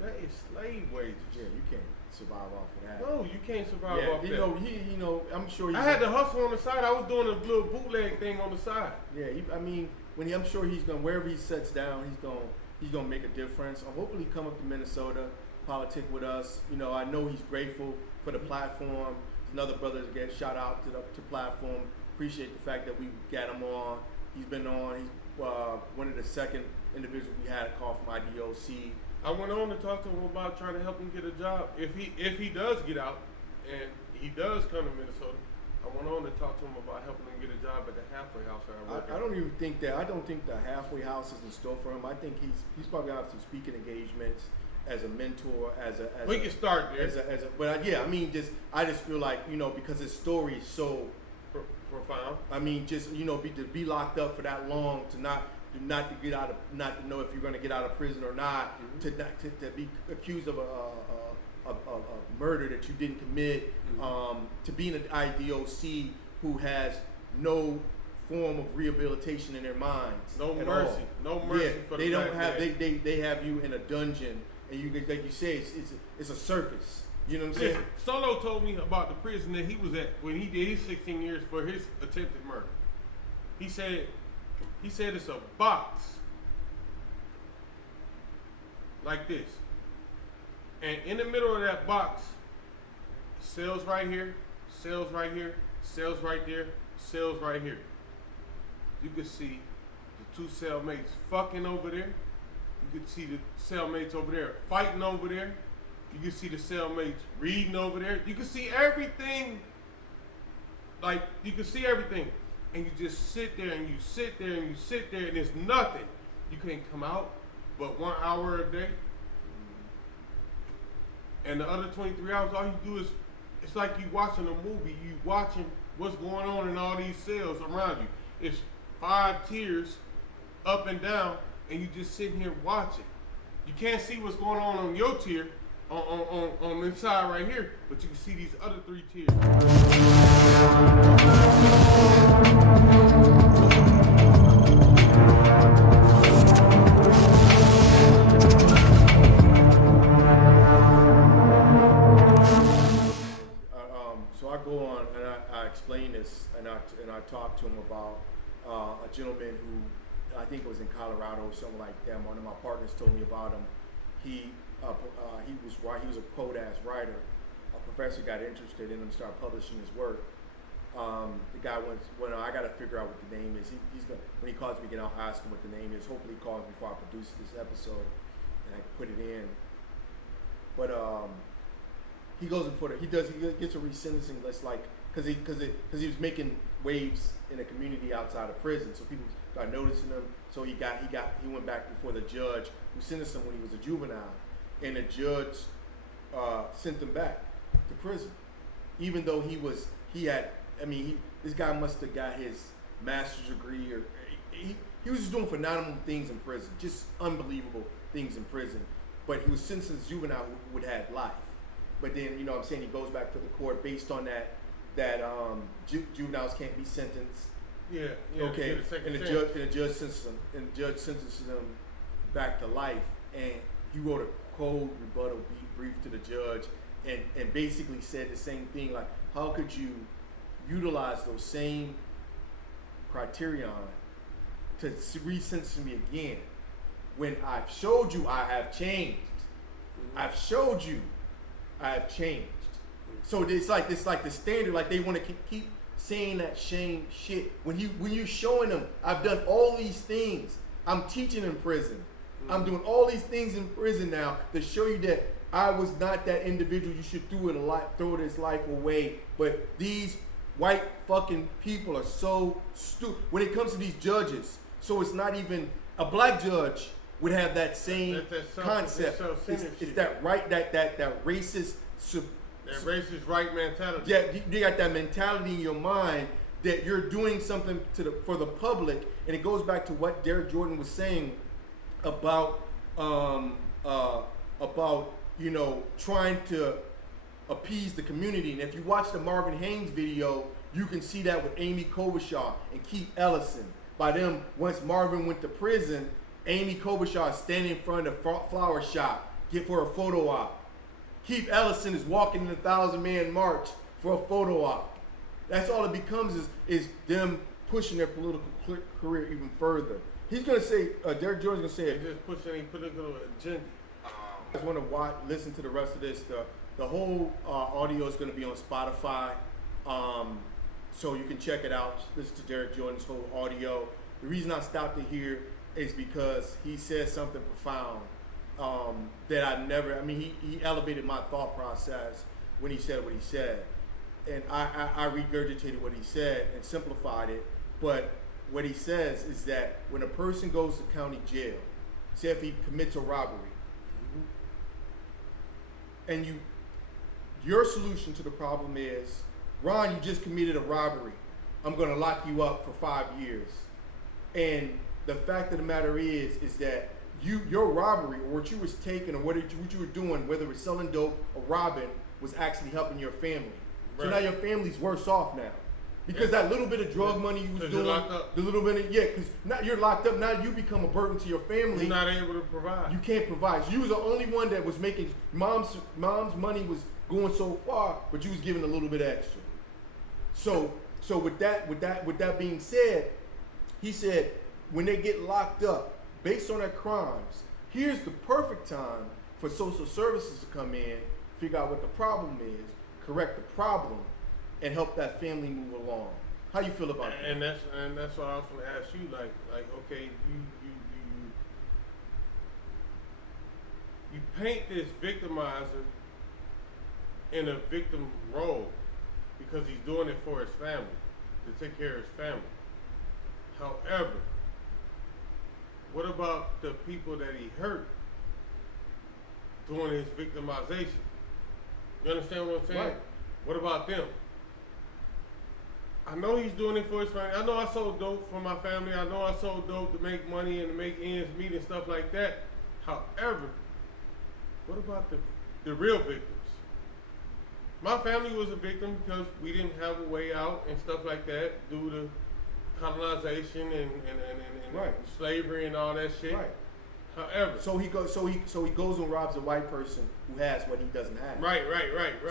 that is slave wages. Yeah, you can't survive off of that. No, you can't survive off that. I'm sure. I had to hustle on the side. I was doing a little bootleg thing on the side. Yeah, I'm sure he's gonna, wherever he sets down, he's gonna make a difference. Hopefully, he come up to Minnesota, politic with us. I know he's grateful for the platform. Another brother again, shout out to platform. Appreciate the fact that we got him on. He's been on. He's one of the second individuals we had a call from IDOC. I went on to talk to him about trying to help him get a job. If he does get out and he does come to Minnesota, I went on to talk to him about helping him get a job at the halfway house that I work at. I don't think the halfway house is in store for him. I think he's probably gonna have some speaking engagements as a mentor, we can start there. I just feel like, because his story is so profound. I mean, just to be locked up for that long, to not to get out of, not to know if you're going to get out of prison or not, mm-hmm. to be accused of a murder that you didn't commit, mm-hmm. To be in an IDOC who has no form of rehabilitation in their minds. No mercy. No mercy for they the don't have. They have you in a dungeon, and you, like you say, it's a circus. You know what I'm saying? Solo told me about the prison that he was at when he did his 16 years for his attempted murder. He said it's a box like this, and in the middle of that box, cells right here, cells right here, cells right there, cells right here. You could see the two cellmates fucking over there. You could see the cellmates over there fighting over there. You can see the cellmates reading over there. You can see everything. Like, you can see everything. And you just sit there and you sit there and you sit there and there's nothing. You can't come out but 1 hour a day. And the other 23 hours, all you do is it's like you watching a movie. You watching what's going on in all these cells around you. It's 5 tiers up and down, and you just sitting here watching. You can't see what's going on your tier, on this side right here, but you can see these other 3 tiers. So I go on and I explain this, and I talk to him about a gentleman who I think it was in Colorado or something like that. One of my partners told me about him. He was a quote-ass writer. A professor got interested in him, started publishing his work. The guy I got to figure out what the name is. He's gonna, when he calls me again, I'll ask him what the name is. Hopefully he calls me before I produce this episode and I can put it in. But he goes in for it. He gets a resentencing list, like because he was making waves in the community outside of prison, so people started noticing him. So he went back before the judge who sentenced him when he was a juvenile, and the judge sent him back to prison, even though this guy must have got his master's degree, or he was just doing phenomenal things in prison, just unbelievable things in prison. But he was sentenced as juvenile who would have life. But then, you know what I'm saying, he goes back to the court based on that juveniles can't be sentenced. Yeah. Okay. And the judge sentences him back to life, and he wrote a cold rebuttal brief to the judge, and basically said the same thing, like, how could you utilize those same criterion to re-sentence me again when I've showed you I have changed? I've showed you I have changed. So it's like the standard, like they want to keep saying that same shit. When you're showing them, I've done all these things. I'm teaching in prison. I'm doing all these things in prison now to show you that I was not that individual. You should throw this life away. But these white fucking people are so stupid when it comes to these judges. So it's not even a black judge would have that same concept. It's that right, that racist. That racist right mentality. Yeah, you got that mentality in your mind that you're doing something for the public, and it goes back to what Derek Jordan was saying about trying to appease the community. And if you watch the Marvin Haynes video, you can see that with Amy Klobuchar and Keith Ellison. By them, once Marvin went to prison, Amy Klobuchar is standing in front of the flower shop for a photo op. Keith Ellison is walking in the 1,000-man march for a photo op. That's all it becomes is them pushing their political career even further. He's going to say, Derek Jordan's going to say, just pushing a political agenda. I just want to listen to the rest of this. The whole audio is going to be on Spotify, so you can check it out. Listen to Derek Jordan's whole audio. The reason I stopped it here is because he said something profound that he elevated my thought process when he said what he said. And I regurgitated what he said and simplified it. But what he says is that when a person goes to county jail, say if he commits a robbery, and your solution to the problem is, Ron, you just committed a robbery. I'm going to lock you up for 5 years. And the fact of the matter is that your robbery, or what you was taking, or what you were doing, whether it's selling dope or robbing, was actually helping your family. Right. So now your family's worse off now. Because that little bit of drug money you was doing, the little bit of, because now you're locked up, now you become a burden to your family. You're not able to provide. You can't provide. You was the only one that was making, mom's money was going so far, but you was giving a little bit extra. So with that being said, he said, when they get locked up, based on their crimes, here's the perfect time for social services to come in, figure out what the problem is, correct the problem, and help that family move along. How you feel about that? And that's what I was going to ask you. Like, okay, you paint this victimizer in a victim role because he's doing it for his family, to take care of his family. However, what about the people that he hurt during his victimization? You understand what I'm saying? Right. What about them? I know he's doing it for his family. I know I sold dope for my family. I know I sold dope to make money and to make ends meet and stuff like that. However, what about the real victims? My family was a victim because we didn't have a way out and stuff like that due to colonization and Right. slavery and all that shit. Right. However, So he goes and robs a white person who has what he doesn't have. right.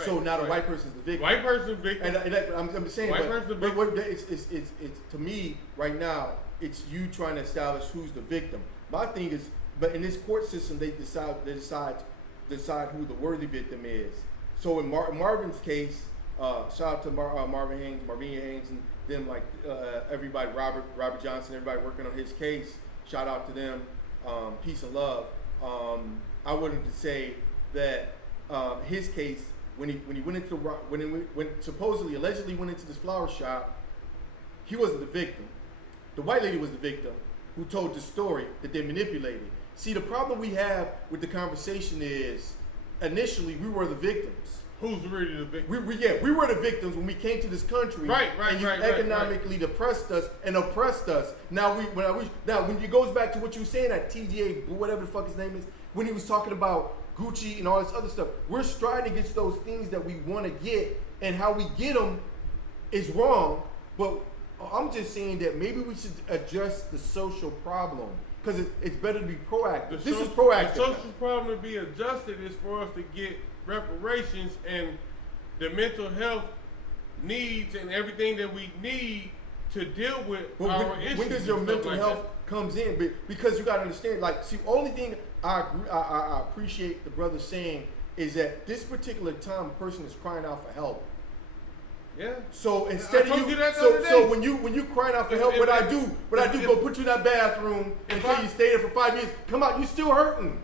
So now the right. white person's the victim. White person's victim. And I'm saying, White but, person's but what, it's to me right now, it's you trying to establish who's the victim. My thing is, but in this court system, they decide who the worthy victim is. So in Marvin's case, shout out to Marvin Haynes, and them, like everybody, Robert Johnson, everybody working on his case. Shout out to them. Peace and love. I wanted to say that his case, when he went into when supposedly allegedly went into this flower shop, he wasn't the victim. The white lady was the victim who told the story that they manipulated. See, the problem we have with the conversation is initially we were the victims. Who's really the victim? We were the victims when we came to this country. And you economically depressed us and oppressed us. Now when it goes back to what you were saying at TGA, whatever the fuck his name is, when he was talking about Gucci and all this other stuff, we're striving to get those things that we want to get, and how we get them is wrong. But I'm just saying that maybe we should address the social problem, because it's better to be proactive. This is proactive. The social problem to be adjusted is for us to get reparations and the mental health needs and everything that we need to deal with our issues. When does your mental health comes in? Because you got to understand, like, see, only thing I appreciate the brother saying is that this particular time, a person is crying out for help. Yeah. So instead of you, so when you crying out for help, what I do, go put you in that bathroom until you stay there for 5 years. Come out, you still hurting.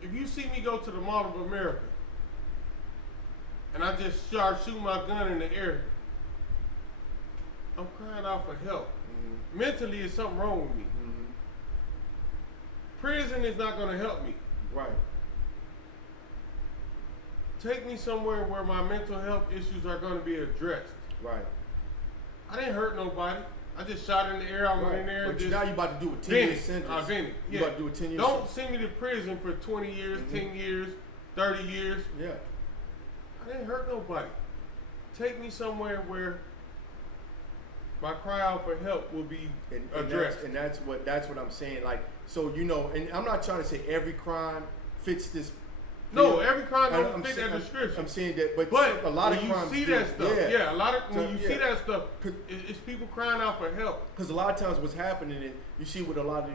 If you see me go to the Mall of America and I just start shooting my gun in the air, I'm crying out for help. Mm-hmm. Mentally, there's something wrong with me. Mm-hmm. Prison is not going to help me. Right. Take me somewhere where my mental health issues are going to be addressed. Right. I didn't hurt nobody. I just shot in the air. I went in there. But now you about to do a 10-year sentence. You about to do a 10-year Don't send me to prison for 20 years, 10 years, 30 years. Yeah. I didn't hurt nobody. Take me somewhere where my cry out for help will be addressed. And that's what I'm saying. Like, so, you know, and I'm not trying to say every crime fits this. No, every crime doesn't fit that description. I'm saying that, but a lot of crimes see that stuff. Yeah, a lot of when you see that stuff, it's people crying out for help. Because a lot of times what's happening is you see with a lot of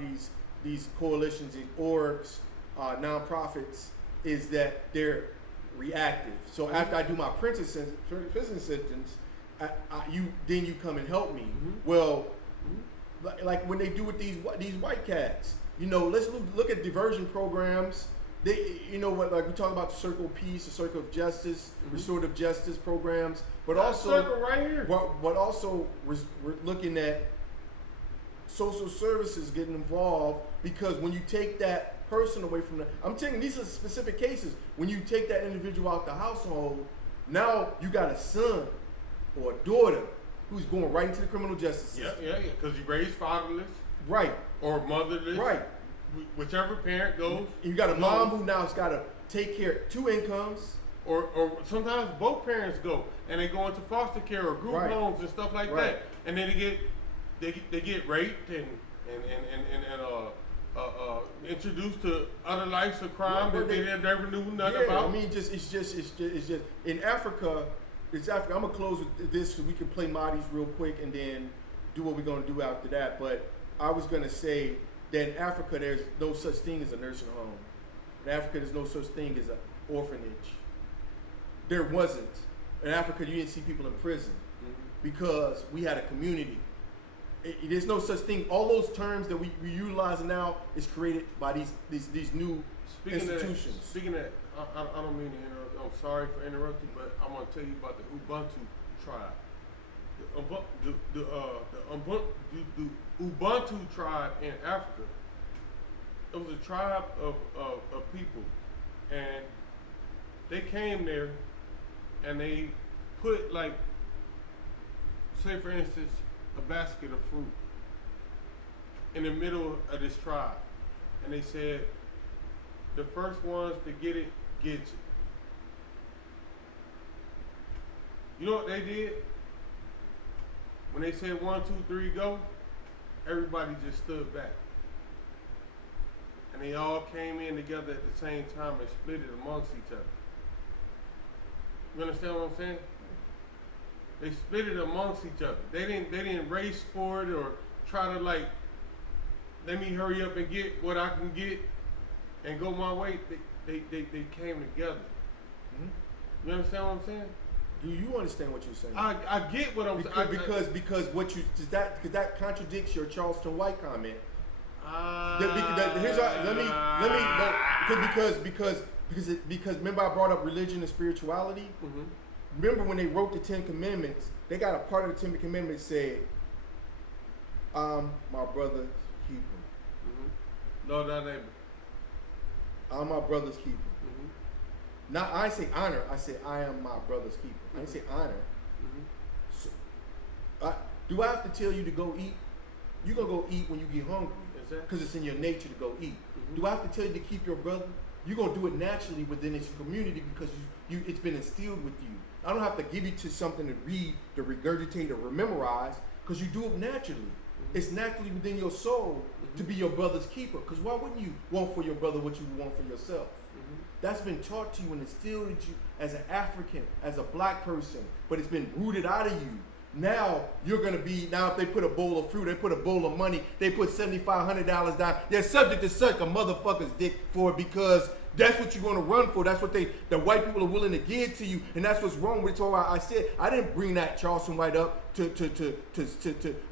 these coalitions, these orgs, nonprofits, is that they're reactive. So after I do my prison sentence, you come and help me. Mm-hmm. Well, like when they do with these white cats, you know, let's look at diversion programs. They, you know what, like we talk about the circle of peace, the circle of justice, restorative justice programs, but also circle right here. But also we're looking at social services getting involved, because when you take that person away from I'm telling you, these are specific cases. When you take that individual out the household, now you got a son or a daughter who's going right into the criminal justice system. Yeah, because you raised fatherless, right, or motherless, right. Whichever parent goes. You got a mom who now has got to take care of 2 incomes. Or sometimes both parents go and they go into foster care or group homes and stuff like that, and then they get raped and introduced to other lives of crime that they never knew nothing about. I mean, it's just in Africa. I'm gonna close with this so we can play Mahdi's real quick and then do what we're gonna do after that. But I was gonna say that in Africa, there's no such thing as a nursing home. In Africa, there's no such thing as an orphanage. There wasn't. In Africa, you didn't see people in prison because we had a community. There's no such thing. All those terms that we utilize now is created by these new institutions. Speaking of that, I don't mean to interrupt. I'm sorry for interrupting, but I want to tell you about the Ubuntu tribe. The Ubuntu tribe in Africa. It was a tribe of people, and they came there and they put like, say for instance, a basket of fruit in the middle of this tribe, and they said the first ones to get it gets it. You know what they did? When they said 1, 2, 3, go, everybody just stood back. And they all came in together at the same time and split it amongst each other. You understand what I'm saying? They split it amongst each other. They didn't race for it or try to like, let me hurry up and get what I can get and go my way. They came together. Mm-hmm. You understand what I'm saying? Do you understand what you're saying? I get what I'm saying. Because what you that contradicts your Charleston White comment. Because remember I brought up religion and spirituality. Mm-hmm. Remember when they wrote the 10 Commandments, they got a part of the 10 Commandments said, "I'm my brother's keeper." Mm-hmm. Lord thy neighbor. I'm my brother's keeper. Mm-hmm. Now I say honor. I say I am my brother's keeper. Mm-hmm. I didn't say honor. Mm-hmm. So, do I have to tell you to go eat? You're gonna go eat when you get hungry. Because it's in your nature to go eat. Mm-hmm. Do I have to tell you to keep your brother? You're gonna do it naturally within this community because it's been instilled with you. I don't have to give you to something to read, to regurgitate, or memorize, because you do it naturally. Mm-hmm. It's naturally within your soul to be your brother's keeper. Because why wouldn't you want for your brother what you want for yourself? Mm-hmm. That's been taught to you and instilled in you as an African, as a black person, but it's been rooted out of you. Now you're gonna be, now if they put a bowl of fruit, they put a bowl of money, they put $7,500 down, they're subject to suck a motherfucker's dick for it because that's what you're gonna run for. That's what the white people are willing to give to you, and that's what's wrong with it. So I said I didn't bring that Charleston White up to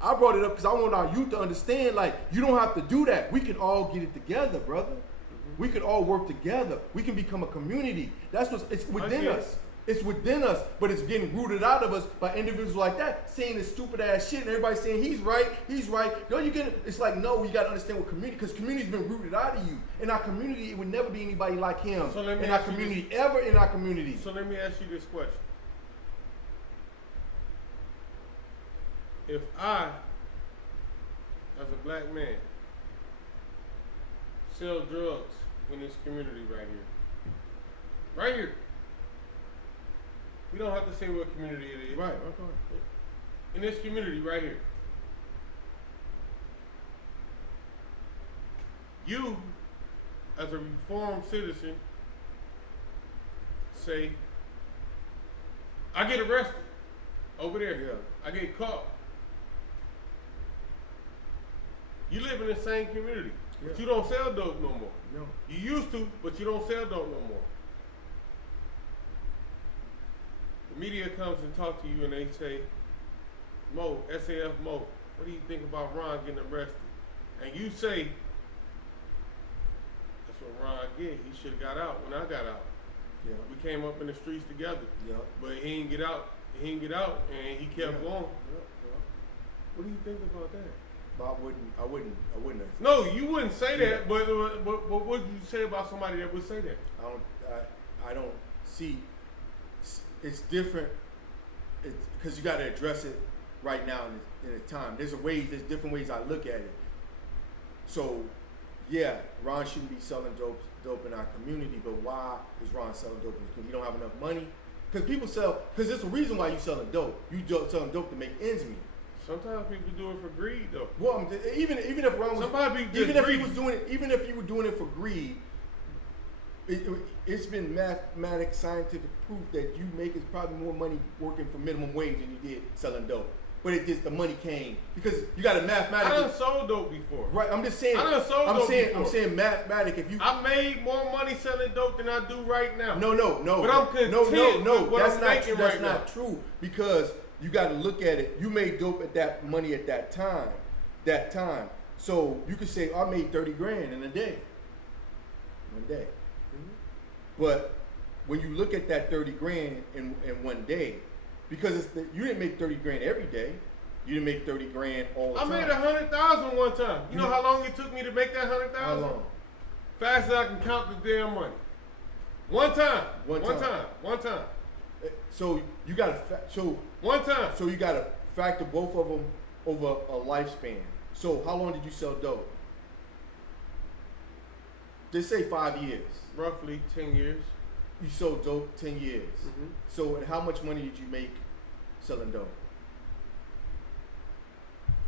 I brought it up because I want our youth to understand, like, you don't have to do that. We can all get it together, brother. Mm-hmm. We can all work together. We can become a community. That's it's within us. It's within us, but it's getting rooted out of us by individuals like that saying this stupid ass shit, and everybody saying he's right. No, you get it. It's like, no, you got to understand what community, because community's been rooted out of you. In our community, it would never be anybody like him. So in our community, ever in our community. So let me ask you this question: if I, as a black man, sell drugs in this community right here. We don't have to say what community it is. Right, okay. In this community right here. You, as a reformed citizen, say, I get arrested over there. Yeah. I get caught. You live in the same community, but you don't sell dope no more. No. You used to, but you don't sell dope no more. The media comes and talk to you and they say, Mo, SAF Mo, what do you think about Ron getting arrested? And you say, that's what Ron get. He should have got out when I got out. Yeah. We came up in the streets together. Yeah. But he didn't get out. He didn't get out, and he kept going. Yeah. What do you think about that? But I wouldn't. No, you wouldn't say that. But what would you say about somebody that would say that? I don't see. It's different. It's because you got to address it right now in its time. There's different ways I look at it. So, yeah, Ron shouldn't be selling dope in our community. But why is Ron selling dope? Because he don't have enough money. Because people sell. Because there's a reason why you selling dope. You selling dope to make ends meet. Sometimes people do it for greed, though. Well, even if Ron was, even if he were doing it for greed. It's been mathematic, scientific proof that you make is probably more money working for minimum wage than you did selling dope. But it just, the money came because you got to mathematically. I done sold dope before. Right, I'm just saying. I done sold dope before. I'm saying mathematic. If you, I made more money selling dope than I do right now. No. But I'm content with what I'm making right now. That's not true because you got to look at it. You made dope at that money at that time. So you could say I made 30 grand in a day. One day. But when you look at that 30 grand in one day, because you didn't make 30 grand every day, you didn't make 30 grand all the time. I made 100,000 one time. You know how long it took me to make that 100,000? How long? Fast as I can count the damn money. One time. So you got to one time. So you got to factor both of them over a lifespan. So how long did you sell dope? Just say 5 years. Roughly 10 years. You sold dope 10 years. Mm-hmm. So and how much money did you make selling dope?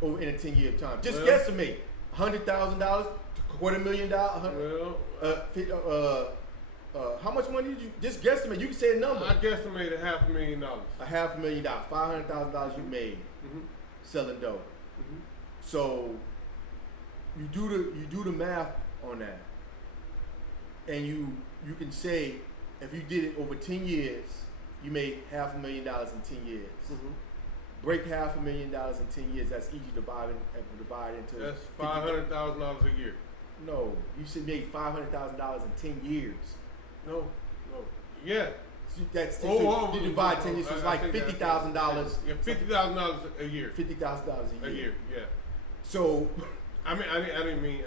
Oh, in a 10-year time. Just guesstimate. $100,000, $250,000. How much money did you just guesstimate? You can say a number. I guesstimated $500,000. $500,000, $500,000 you made selling dope. Mm-hmm. So you do the math on that, and you can say if you did it over 10 years, you made $500,000 in 10 years. Mm-hmm. Break $500,000 in 10 years. That's easy to divide into. That's $500,000 a year. No, you should make $500,000 in 10 years. No. Yeah. That's you divide 10 years. So it's like $50,000. Yeah, $50,000 a year. $50,000 a year. Yeah. So. I didn't mean.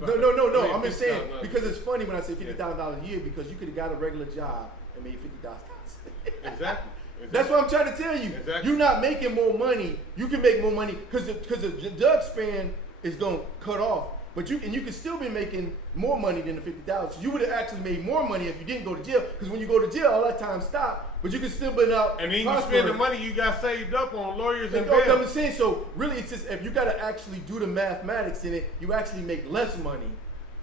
No. I'm just saying because it's funny when I say $50,000 a year because you could have got a regular job and made $50,000. Exactly. That's what I'm trying to tell you. Exactly. You're not making more money. You can make more money because the drug span is going to cut off. But you can still be making more money than the $50,000. So you would have actually made more money if you didn't go to jail. Because when you go to jail, all that time stop. But you can still be out. And then you spend the money you got saved up on lawyers and bail. I'm saying, so really, it's just if you got to actually do the mathematics in it, you actually make less money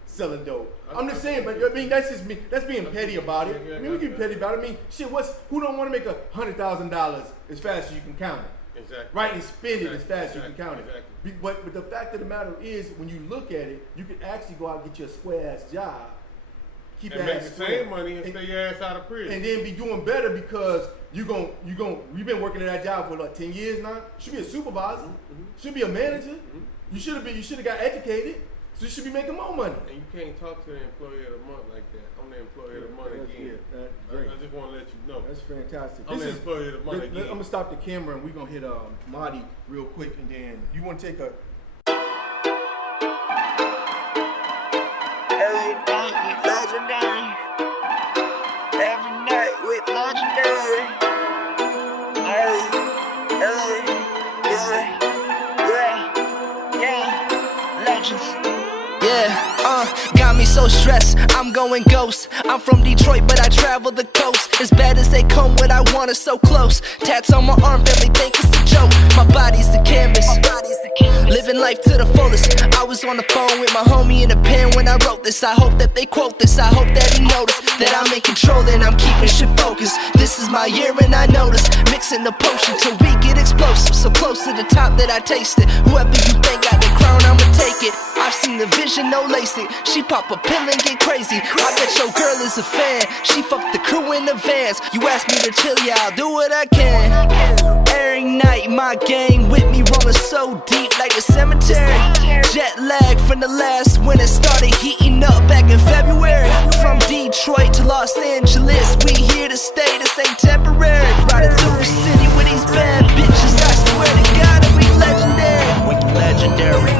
selling dope. I'm just saying, but I mean that's just me. That's being petty about it. I mean we can be petty about it. I mean, shit. Who don't want to make $100,000 as fast as you can count it? Exactly. Right, and spend it as fast as you can count it. Exactly. But the fact of the matter is, when you look at it, you can actually go out and get you a square ass job, keep and your make ass the same money and stay your ass out of prison, and then be doing better because you've been working at that job for like 10 years now. You should be a supervisor. Should be a manager. You should have got educated. So you should be making more money. And you can't talk to the employee of the month like that. I'm the employee of the month again. Great. I just want to let you know. That's fantastic. I'm the employee of the month again. I'm going to stop the camera and we're going to hit Marty real quick. And then you want to take a... Every night with legendary. Every night with legendary. Got me so stressed, I'm going ghost. I'm from Detroit, but I travel the coast. As bad as they come, what I want is so close. Tats on my arm, family think it's a joke. My body's the canvas, living life to the fullest. I was on the phone with my homie in a pen when I wrote this. I hope that they quote this, I hope that he noticed that I'm in control and I'm keeping shit focused. This is my year and I notice, mixing the potion till we get explosive. So close to the top that I taste it. Whoever you think got the crown, I'ma take it. I've seen the vision, no LASIK. She pop a pill and get crazy. I bet your girl is a fan. She fucked the crew in the vans. You asked me to chill, yeah, I'll do what I can. Every night my gang with me rolling so deep like the cemetery. Jet lag from the last when it started heating up back in February. From Detroit to Los Angeles, we here to stay, this ain't temporary. Riding through the city with these bad bitches, I swear to God, we legendary. We legendary.